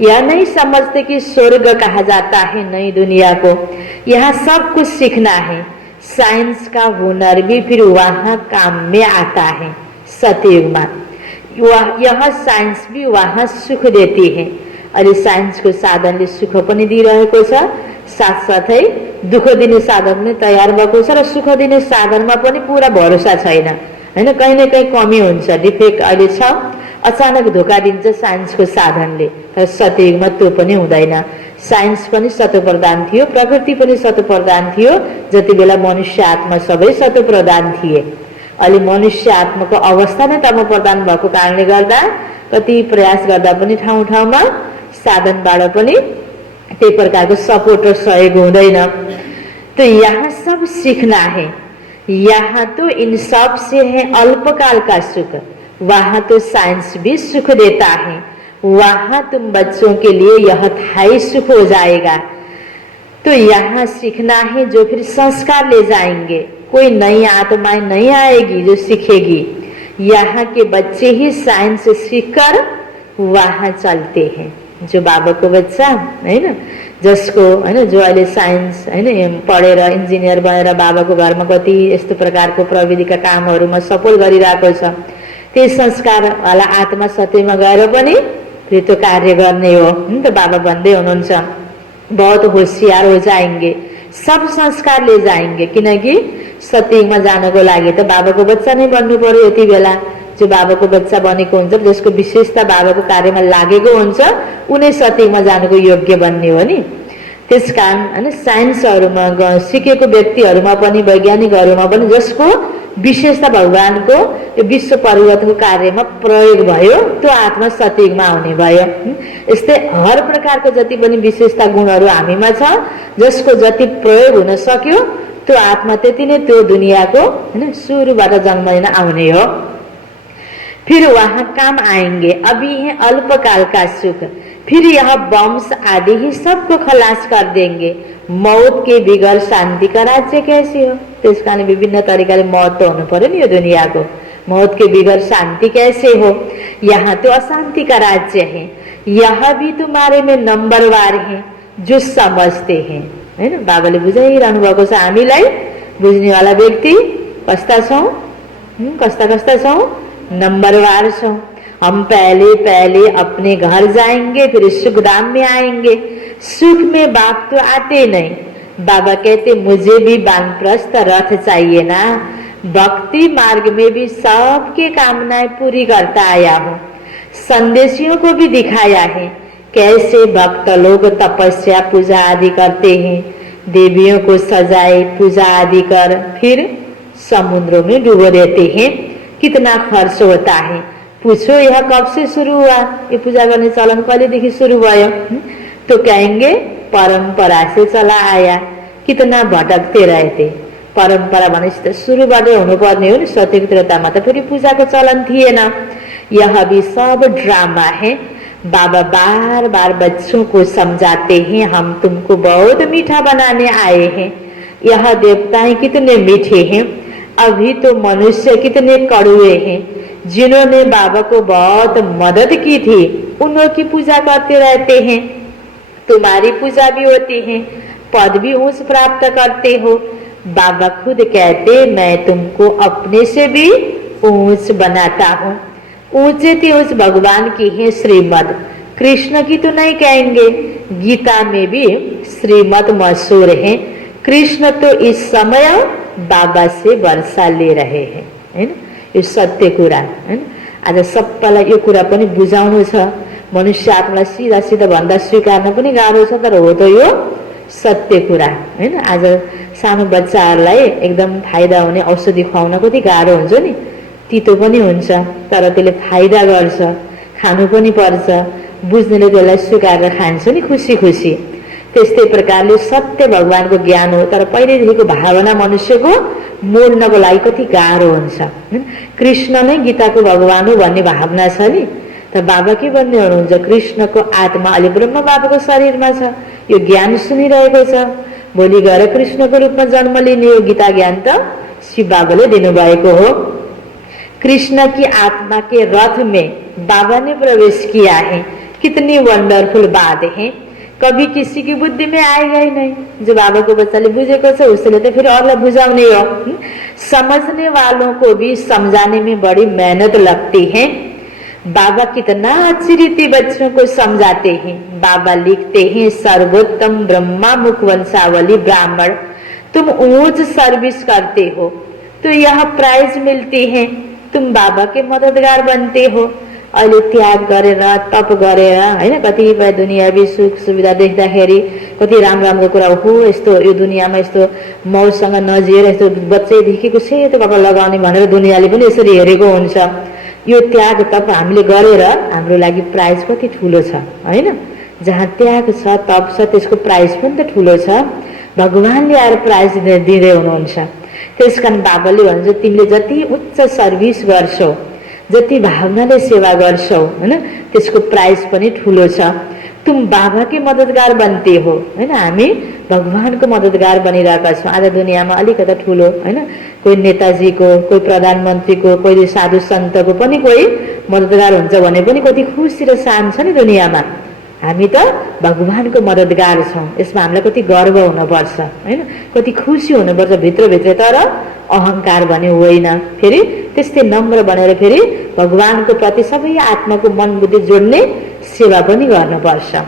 यह नहीं समझते कि स्वर्ग कहा जाता है नई दुनिया को। यहाँ सब कुछ सीखना है, साइंस का हुनर भी फिर वहाँ काम में आता है। सतयुग में यह साइंस भी वहाँ सुख देती है। अहिले साइन्सको साधनले सुख पनि दिइरहेको छ, साथसाथै दुःख दिने साधन पनि तयार भएको छ र सुख दिने साधनमा पनि पूरा भरोसा छैन हैन। कहीँ न कहीँ कमी हुन्छ, डिफेक्ट अहिले छ, अचानक धोका दिन्छ साइन्सको साधनले। तर सतयुगमा त्यो पनि हुँदैन। साइन्स पनि सतप्रधान थियो, प्रकृति पनि सतप्रधान थियो, जति बेला मनुष्य आत्मा सबै सतप्रधान थिए। अहिले मनुष्य आत्माको अवस्था नै तमप्रधान भएको कारणले गर्दा कति प्रयास गर्दा पनि ठाउँ ठाउँमा साधनबाट पनि त्यही प्रकारको सपोर्ट र सहयोग हुँदैन। तो यहाँ सब सीखना है, यहाँ तो इन सब से है अल्पकाल का सुख, वहाँ तो साइंस भी सुख देता है। वहाँ तुम बच्चों के लिए यह थाई सुख हो जाएगा। तो यहाँ सीखना है जो फिर संस्कार ले जाएंगे, कोई नई आत्माएं नहीं आएगी जो सीखेगी। यहाँ के बच्चे ही साइंस सीखकर वहाँ चलते हैं। जो बाबा को बच्चा है ना, जसको है जो अहिले साइन्स हैन पढेर इन्जिनियर बनेर बाबाको घरमा कति यस्तो प्रकारको प्रविधिका कामहरुमा सफल गरिरहेको छ, त्यही संस्कारवाला आत्मा सत्यमा गएर पनि त्यो कार्य गर्ने हो नि त। बाबा भन्दै हुनुहुन्छ बहुत होशियार हो जाएंगे, सब संस्कार ले जाएंगे, किनकि सत्यमा जानको लागि त बाबाको बच्चा नै बन्नु पर्यो। यति बेला जो बाबाको बच्चा बनेको हुन्छ, जसको विशेषता बाबाको कार्यमा लागेको हुन्छ, उनी सत्यमा जानुको योग्य बन्ने हो नि। त्यसकारण हैन साइन्सहरुमा सिकेको व्यक्तिहरुमा पनि वैज्ञानिकहरुमा पनि जसको विशेषता भगवानको यो विश्व परिवर्तनको कार्यमा प्रयोग भयो, त्यो आत्मा सत्यमा आउने भयो। यस्तै हर प्रकारको जति पनि विशेषता गुणहरु हामीमा छ, जसको जति प्रयोग हुन सक्यो त्यो आत्मा त्यति नै त्यो दुनियाँको हैन सुरुबाट जन्मिन आउने हो। फिर वहाँ काम आएंगे, अभी है अल्पकाल का सुख, फिर यह बम्स आदि ही सबको खलास कर देंगे। मौत के बिगर शांति का राज्य कैसे हो? त्यस कारण विभिन्न तरिकाले मौत तो हुनु पर्यो नि यो दुनियाँको। मौत के बिगर शांति कैसे हो? यहाँ तो अशांति का राज्य है। यह भी तुम्हारे में नंबरवार है जो समझते हैं हैन। बाबाले बुझाइरहनु भएको छ हामीलाई, बुझ्नेवाला व्यक्ति कस्ता छौं, कस्ता छौं, नंबरवार छौं। हम पहले पहले अपने घर जाएंगे, फिर सुखधाम में आएंगे। सुख में बाप तो आते नहीं। बाबा कहते मुझे भी वानप्रस्थ रथ चाहिए ना, भक्ति मार्ग में भी सबके कामनाएं पूरी करता आया हूँ। संदेशियों को भी दिखाया है कैसे भक्त लोग तपस्या पूजा आदि करते हैं, देवियों को सजाए, पूजा आदि कर फिर समुद्रों में डूबो देते हैं। कितना खर्च होता है, पूछो यह कब से शुरू हुआ, ये पूजा करने चलन कहिलेदेखि शुरू भयो? तो कहेंगे परंपरा से चला आया। कितना भटकते रहते, परंपरा भनेपछि त सुरुबाटै हुनुपर्ने हो नि। सत्यको त्रेतामा त फेरि पूजाको चलन थिएन। यह भी सब ड्रामा है। बाबा बार बार बच्चों को समझाते हैं, हम तुमको बहुत मीठा बनाने आए हैं। यह देवताएं कितने मीठे हैं, अभी तो मनुष्य कितने कड़वे हैं। जिन्होंने बाबा को बहुत मदद की थी उन्हों की पूजा करते रहते हैं। तुम्हारी पूजा भी होती है, पद भी ऊंच प्राप्त करते हो। बाबा खुद कहते, मैं तुमको अपने से भी ऊंच बनाता हूँ। ऊंचे थी उस भगवान की है श्रीमद, कृष्ण की तो नहीं कहेंगे। गीता में भी श्रीमद मशहूर है। कृष्ण तो इस समय बाबा से वर्षा ले रहे हैं, है ना? यो सत्य कुरा है। आज सबैलाई यो कुरा पनि बुझाउनु छ। मनुष्य आत्मालाई सिधा सिधा भन्दा स्वीकार्न पनि गाह्रो छ, तर हो त यो सत्य कुरा हैन। आज सानो बच्चाहरूलाई एकदम फाइदा हुने औषधि खुवाउन कति गाह्रो हुन्छ नि, तितो पनि हुन्छ तर त्यसले फाइदा गर्छ, खानु पनि पर्छ, बुझ्नेले त्यसलाई स्वीकारेर खान्छ नि खुसी खुसी। त्यस्तै प्रकारले सत्य भगवानको ज्ञान हो, तर पहिलेदेखिको भावना मनुष्यको मोड्नको लागि कति गाह्रो हुन्छ। कृष्ण नै गीताको भगवान हो भन्ने भावना छ नि, तर बाबा के भन्ने हुनुहुन्छ, कृष्णको आत्मा अहिले ब्रह्म बाबाको शरीरमा छ। यो ज्ञान सुनिरहेको छ, भोलि गएर कृष्णको रूपमा जन्म लिने हो। गीता ज्ञान त शिव बाबाले दिनुभएको हो। कृष्ण की आत्मा के रथ में बाबा ने प्रवेश किया है। कितनी वंडरफुल बात है, कभी किसी की बुद्धि में आएगा ही नहीं। जो बाबा को बच्चाले बुझेको छ उसले त फिर अरूलाई बुझाउने हो। समझने वालों को भी समझाने में बड़ी मेहनत लगती है। बाबा कितना अच्छी रीति बच्चों को समझाते हैं। बाबा लिखते हैं, सर्वोत्तम ब्रह्मा मुखवंशावली ब्राह्मण, तुम ऊंच सर्विस करते हो तो यह प्राइज मिलती है, तुम बाबा के मददगार बनते हो। अहिले त्याग गरेर तप गरेर हैन, कतिपय दुनियावी सुख सुविधा देख्दाखेरि कति राम्रो राम्रो कुरा हो, यस्तो यो दुनियाँमा यस्तो मौजसँग नजिएर यस्तो बच्चैदेखिको सेतो कपडा लगाउने भनेर दुनियाँले पनि यसरी हेरेको हुन्छ। यो त्याग तप हामीले गरेर हाम्रो लागि प्राइज कति ठुलो छ हैन। जहाँ त्याग छ तप छ त्यसको प्राइज पनि त ठुलो छ। भगवानले आएर प्राइज दिँदै हुनुहुन्छ। त्यसकारण बाबाले भन्छ, तिमीले जति उच्च सर्भिस गर्छौ, जति भावनाले सेवा गर्छौ हैन, त्यसको प्राइज पनि ठुलो छ। तुम बाबा के मददगार बनते हो हैन। हामी भगवानको मददगार बनिरहेका छौँ। आज दुनियाँमा अलिकता ठुलो हैन, कोही नेताजीको, कोही प्रधानमन्त्रीको, कोही साधु सन्तको पनि कोही मददगार हुन्छ भने पनि कति खुसी र शान छ नि दुनियाँमा। हामी त भगवानको मददगार छौँ, यसमा हामीलाई कति गर्व हुनुपर्छ हैन, कति खुसी हुनुपर्छ भित्रभित्र, तर अहङ्कार भने होइन। फेरि त्यस्तै नम्र बनेर फेरि भगवानको प्रति सबै आत्माको मन बुद्धि जोड्ने सेवा पनि गर्नुपर्छ।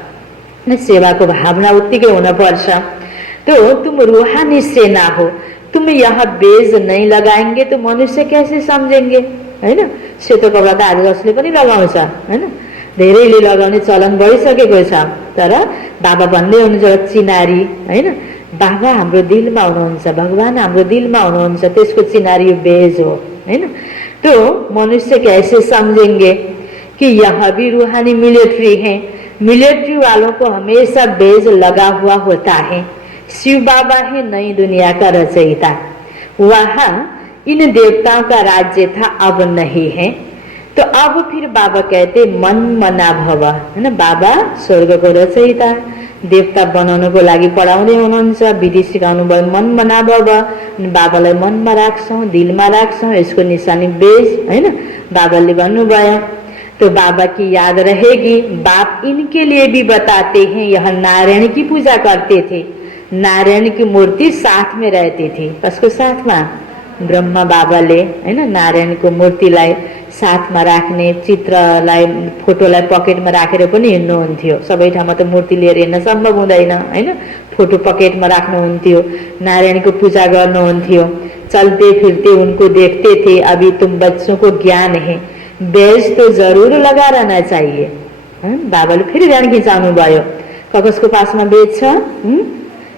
सेवाको भावना उत्तिकै हुनुपर्छ। तो तुम रूहानी सेना हो, तुम यह बेज नहीं लगाएंगे तो मनुष्य कैसे समझेंगे हैन। सेतो कपडा त आज जसले पनि लगाउँछ हैन, धेरैले लगाउने चलन बढिसकेको छ। तर बाबा भन्दै हुनुहुन्छ चिनारी हैन, बाबा हाम्रो दिलमा हुनुहुन्छ, भगवान हाम्रो दिलमा हुनुहुन्छ, त्यसको चिनारी बेज हो हैन। तो मनुष्य कैसे समझेंगे कि यह भी रूहानी मिलिट्री है। मिलिट्री वालों को हमेशा बेज लगा हुआ होता है। शिव बाबा है नई दुनिया का रचयिता। वहाँ इन देवताओं का राज्य था, अब नहीं है। तो अब फिर बाबा कहते मन मना भव है ना। बाबा स्वर्गको रचयिता, देवता बनाउनको लागि पढाउने हुनुहुन्छ, विधि सिकाउनु भयो। मन मना भव, बाबालाई मनमा राख्छौँ, दिलमा राख्छौँ, यसको निशानी बेज हैन, बाबाले भन्नुभयो। तो बाबा की याद रहेगी। बाप इनके लिए भी बताते हैं, यह नारायण की पूजा करते थे। नारायण की मूर्ति साथ में रहती थी। कसको साथमा? ब्रह्मा बाबाले हैन नारायणको मूर्तिलाई साथमा राख्ने, चित्रलाई फोटोलाई पकेटमा राखेर पनि हिँड्नुहुन्थ्यो। सबै ठाउँमा त मूर्ति लिएर हिँड्न सम्भव हुँदैन हैन, फोटो पकेटमा राख्नुहुन्थ्यो, नारायणको पूजा गर्नुहुन्थ्यो। चलते फिरते उनको देखते थे, अभी तुम बच्चों को ज्ञान है, बेज तो जरूर लगा रहना चाहिए। बाबाले फेरि ध्यान खिचाउनु भयो, कसको पासमा बेज छ?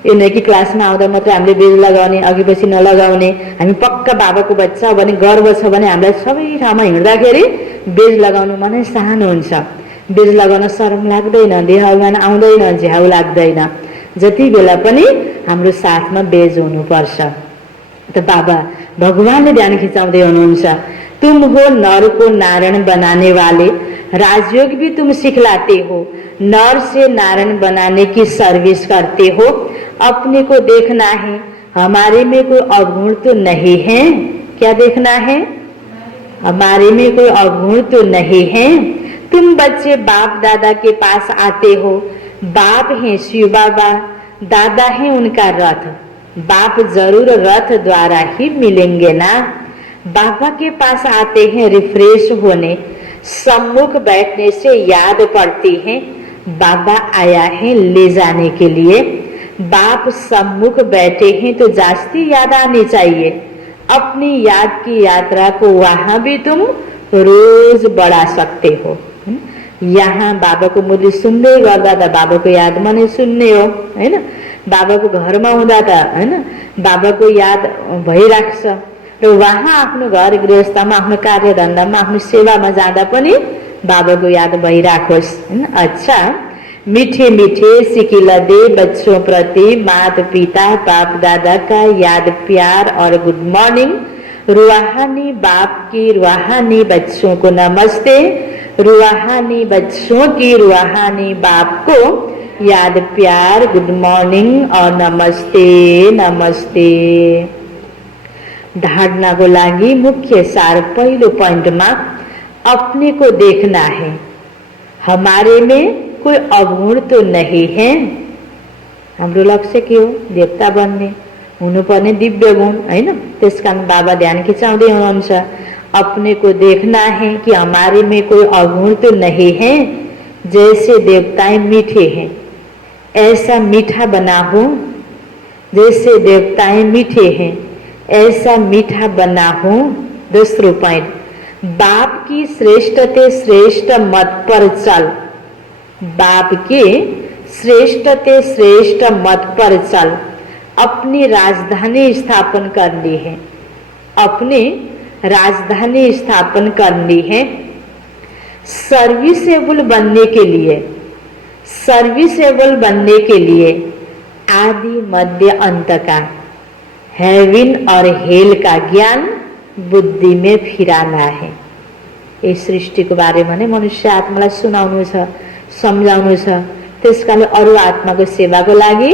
यो नै कि क्लासमा आउँदा मात्रै हामीले बेज लगाउने, अघिपछि नलगाउने, हामी पक्का बाबाको बच्चा भने गर्व छ भने हामीलाई सबै ठाउँमा हिँड्दाखेरि बेज लगाउनु मनै चाहनुहुन्छ। बेज लगाउन शरम लाग्दैन, देह अभिमान आउँदैन, झ्याउ लाग्दैन। जति बेला पनि हाम्रो साथमा बेज हुनुपर्छ। त बाबा भगवानले ध्यान खिचाउँदै हुनुहुन्छ, तुम हो नर को नारायण बनाने वाले, राजयोग भी तुम सिखलाते हो, नर से नारायण बनाने की सर्विस करते हो। अपने को देखना है, हमारे में कोई अवगुण तो नहीं है। क्या देखना है? हमारे में कोई अवगुण तो नहीं है। तुम बच्चे बाप दादा के पास आते हो, बाप हैं शिव बाबा, दादा है उनका रथ, बाप जरूर रथ द्वारा ही मिलेंगे ना। बाबा के पास आते हैं रिफ्रेश होने, सम्मुख बैठने से याद पड़ती है, बाबा आया है ले जाने के लिए। बाप सम्मुख बैठे हैं तो जास्ती याद आनी चाहिए। अपनी याद की यात्रा को वहां भी तुम रोज बढ़ा सकते हो। यहाँ बाबाको मुरली सुन्दै गर्दा त बाबाको यादमा नै सुन्ने हो हैन। बाबाको घरमा हुँदा त हैन बाबाको याद भइराख्छ र वहाँ आफ्नो घर गृहस्थमा, आफ्नो कार्यधन्दामा, आफ्नो सेवामा जाँदा पनि बाबाको याद भइराखोस् हैन। अच्छा, मीठे मीठे सिकिला दे बच्चों प्रति माता पिता बाप दादा का याद प्यार और गुड मॉर्निंग। रूहानी बाप की रूहानी बच्चों को नमस्ते, रूहानी बच्चों की रूहानी बाप को याद प्यार गुड मॉर्निंग और नमस्ते नमस्ते। धारणा को लागि मुख्य सार पहिलो पोइन्टमा अपने को देखना है, हमारे में कोई अवगुण तो नहीं है। हाम्रो लक्ष्य के हो? देवता बन्ने, हुनुपर्ने दिव्य गुण हैन। त्यसकारण बाबा ध्यान खिचाउँदै हुनुहुन्छ, अपने को देखना है कि हमारे में कोई अवगुण तो नहीं है। जैसे देवताएं मीठे हैं ऐसा मीठा बना हो, जैसे देवताएं मीठे हैं ऐसा मीठा बना हो। दूसरा पॉइंट, बाप की श्रेष्ठते श्रेष्ठ मत पर चल, बाप के श्रेष्ठते श्रेष्ठ मत पर चल। अपनी राजधानी स्थापन करनी है, अपनी राजधानी स्थापन करनी है। सर्विसेबल बनने के लिए, सर्विसेबल बनने के लिए आदि मध्य अंत का हेवन और हेल का ज्ञान बुद्धि में फिराना है। इस सृष्टि को बारे में मनुष्य आत्मालाई सुनाउनु छ, सम्झाउनु छ। त्यसकारण अरु आत्माको सेवाको लागि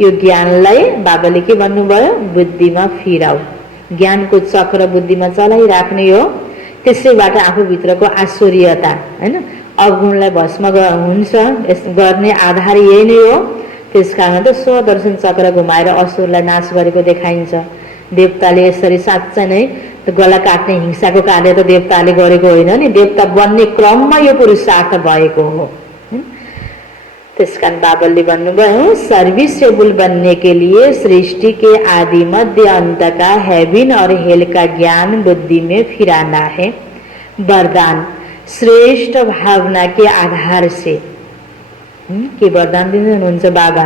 यो ज्ञानलाई बाबाले के भन्नुभयो? बुद्धिमा फिराऊ। ज्ञानको चक्र बुद्धिमा चलाइराख्ने हो। त्यसैबाट आफूभित्रको आश्चर्यता हैन अवगुणलाई भस्म हुन्छ गर्ने आधार यही नै हो। त्यसकारण त स्वदर्शन चक्र घुमाएर असुरलाई नाश गरेको देखाइन्छ। देवताले यसरी साँच्चै नै गला काट्ने हिंसाको कार्य त देवताले गरेको होइन नि, देवता बन्ने क्रममा यो पुरुषार्थ भएको हो। त्यसकारण बाबाले भन्नुभयो, सर्विसेबल बनने के लिए सृष्टि के आदि मध्य अंत का हेवन और हेल का ज्ञान बुद्धि में फिराना है। वरदान, श्रेष्ठ भावना के आधार से के वरदान दिनुहुन्छ बाबा?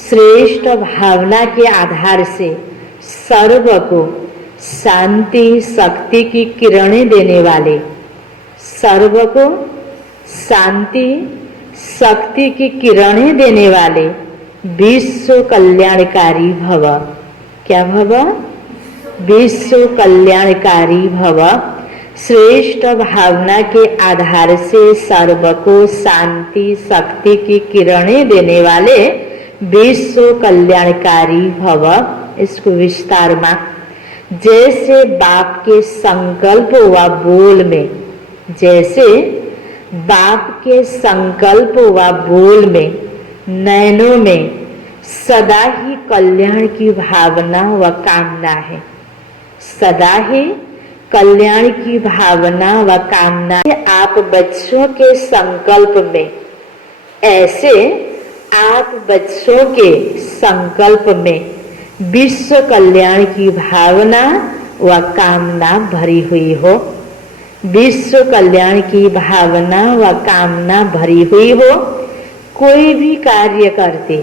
श्रेष्ठ भावना के आधार से सर्व को शांति शक्ति की किरणें देने वाले, सर्व को शांति शक्ति की किरणें देने वाले विश्व कल्याणकारी भव। क्या भव? विश्व कल्याणकारी भव। श्रेष्ठ भावना के आधार से सर्व को शांति शक्ति की किरणें देने वाले विश्व कल्याणकारी भव। इसको विस्तार में, जैसे बाप के संकल्प व बोल में, जैसे बाप के संकल्प व बोल में, नयनों में सदा ही कल्याण की भावना व कामना है। सदा ही कल्याण की भावना व कामना है। आप बच्चों के संकल्प में, ऐसे आप बच्चों के संकल्प में विश्व कल्याण की भावना व कामना भरी हुई हो। विश्व कल्याण की भावना व कामना भरी हुई हो। कोई भी कार्य करते,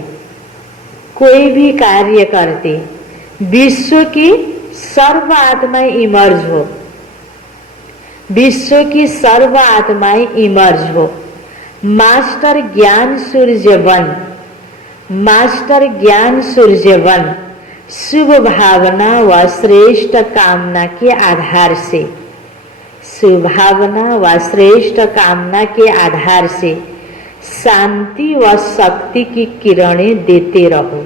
कोई भी कार्य करते विश्व की सर्व आत्माएं इमर्ज हो, विश्व की सर्व आत्माएं इमर्ज हो। मास्टर ज्ञान सूर्यवन, मास्टर ज्ञान सूर्यवन शुभ भावना व श्रेष्ठ कामना के आधार से, शुभ भावना व श्रेष्ठ कामना के आधार से शांति व शक्ति की किरणें देते रहो,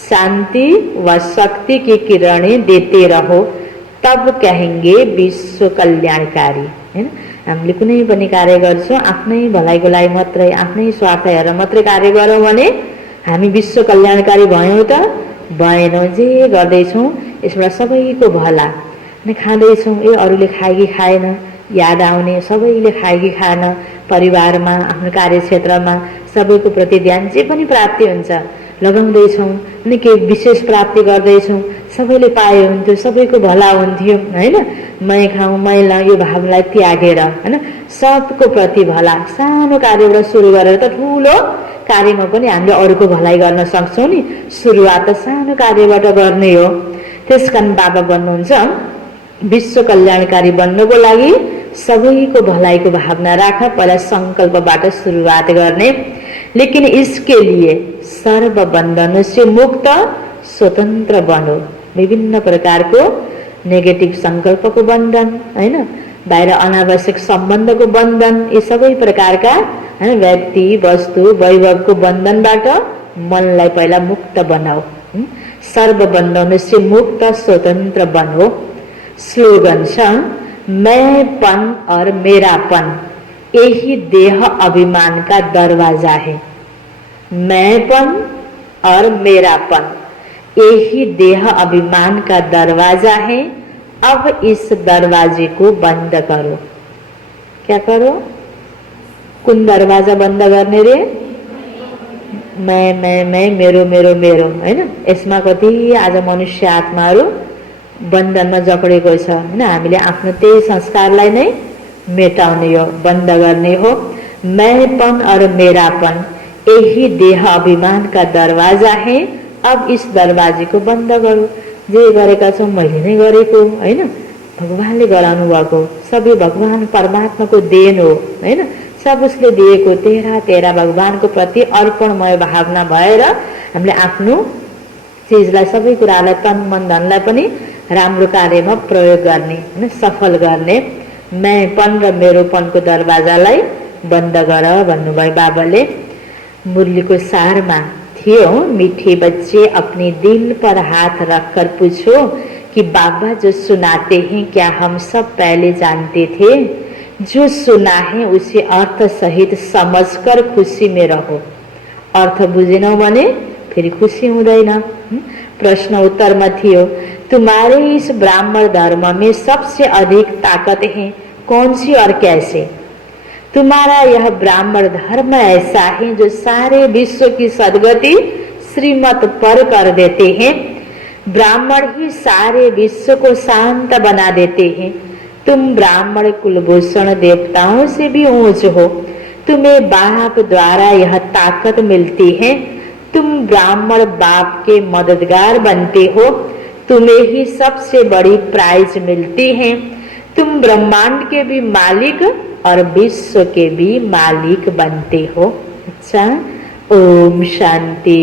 शांति व शक्ति की किरणें देते रहो, तब कहेंगे विश्व कल्याणकारी। हैन, हामीले कुनै पनि कार्य गर्छौं आफ्नै भलाइको लागि मात्रै, आफ्नै स्वार्थ हेरेर मात्रै कार्य गरौँ भने हामी विश्व कल्याणकारी भयौँ त भएनौँ। जे गर्दैछौँ यसबाट सबैको भला नै खाँदैछौँ, ए अरूले खाए कि खाएन याद आउने, सबैले खाए कि खाएन, परिवारमा आफ्नो कार्यक्षेत्रमा सबैको प्रति ध्यान, जे पनि प्राप्ति हुन्छ लगाउँदैछौँ अनि के विशेष प्राप्ति गर्दैछौँ, सबैले पाए हुन्थ्यो, सबैको भला हुन्थ्यो हैन। मै खाऊँ मै ल यो भावलाई त्यागेर हैन सबको प्रति भला, सानो कार्यबाट सुरु गरेर त ठुलो कार्यमा पनि हामीले अरूको भलाइ गर्न सक्छौँ नि। सुरुवात त सानो कार्यबाट गर्ने हो। त्यसकारण बाबा भन्नुहुन्छ विश्व कल्याणकारी बन्नको लागि सबैको भलाइको भावना राख, पहिला संकल्पबाट सुरुवात गर्ने। लेकिन इसके लिए सर्व बंधनों से मुक्त स्वतंत्र बनो। विभिन्न प्रकारको नेगेटिभ संकल्पको बन्धन हैन, बाहिर अनावश्यक सम्बन्धको बन्धन, यी सबै प्रकारका हैन व्यक्ति वस्तु वैभवको बन्धनबाट मनलाई पहिला मुक्त बनाऊ। सर्व बन्धनों से मुक्त स्वतंत्र बनो। स्लोगन छ मैंपन और मेरापन यही देह अभिमान का दरवाजा है। मैंपन और मेरापन यही देह अभिमान का दरवाजा है। अब इस दरवाजे को बंद करो। क्या करो? कुन दरवाजा बंद गर्ने रे? मैं मेरो मेरो मेरो हैन। यसमा कति आज मनुष्य आत्माहरू बन्धनमा जकडेको छ हैन। हामीले आफ्नो त्यही संस्कारलाई नै मेटाउने हो, बन्द गर्ने हो। मैंपन और मेरापन यही देह अभिमान का दरवाजा है। अब इस दरवाजे को बन्द करो। जे गरेका छौं मैले नै गरेको हैन, भगवानले गराउनु भएको, सबै भगवान परमात्माको देन हो हैन। सब उसले दिएको, तेरा भगवानको प्रति अर्पणमय भावना भएर हामीले आफ्नो चीजलाई, सबै कुरालाई, तन मन धनलाई पनि राम्रो कार्यमा प्रयोग गर्ने हैन, सफल गर्ने। मैंपन र मेरोपनको दरवाजालाई बन्द गर भन्नुभयो बाबाले। मुरलीको सारमा थियो, मीठे बच्चे अपने दिल पर हाथ रखकर पूछो कि बाबा जो सुनाते हैं क्या हम सब पहले जानते थे? जो सुना है उसे अर्थ सहित समझकर खुशी में रहो। अर्थ बुझेनौ भने फेरि खुशी हुँदैन। प्रश्न उत्तरमा थियो तुम्हारे इस ब्राह्मण धर्म में सबसे अधिक ताकत है कौन सी और कैसे? तुम्हारा यह ब्राह्मण धर्म ऐसा है जो सारे विश्व की सद्गति श्रीमत पर कर देते हैं। ब्राह्मण ही सारे विश्व को शांत बना देते हैं। तुम ब्राह्मण कुलभूषण देवताओं से भी ऊंच हो। तुम्हें बाप द्वारा यह ताकत मिलती है। तुम ब्राह्मण बाप के मददगार बनते हो। तुम्हें ही सबसे बड़ी प्राइज मिलती है। तुम ब्रह्मांड के भी मालिक और विश्व के भी मालिक बनते हो। अच्छा, ओम शांति।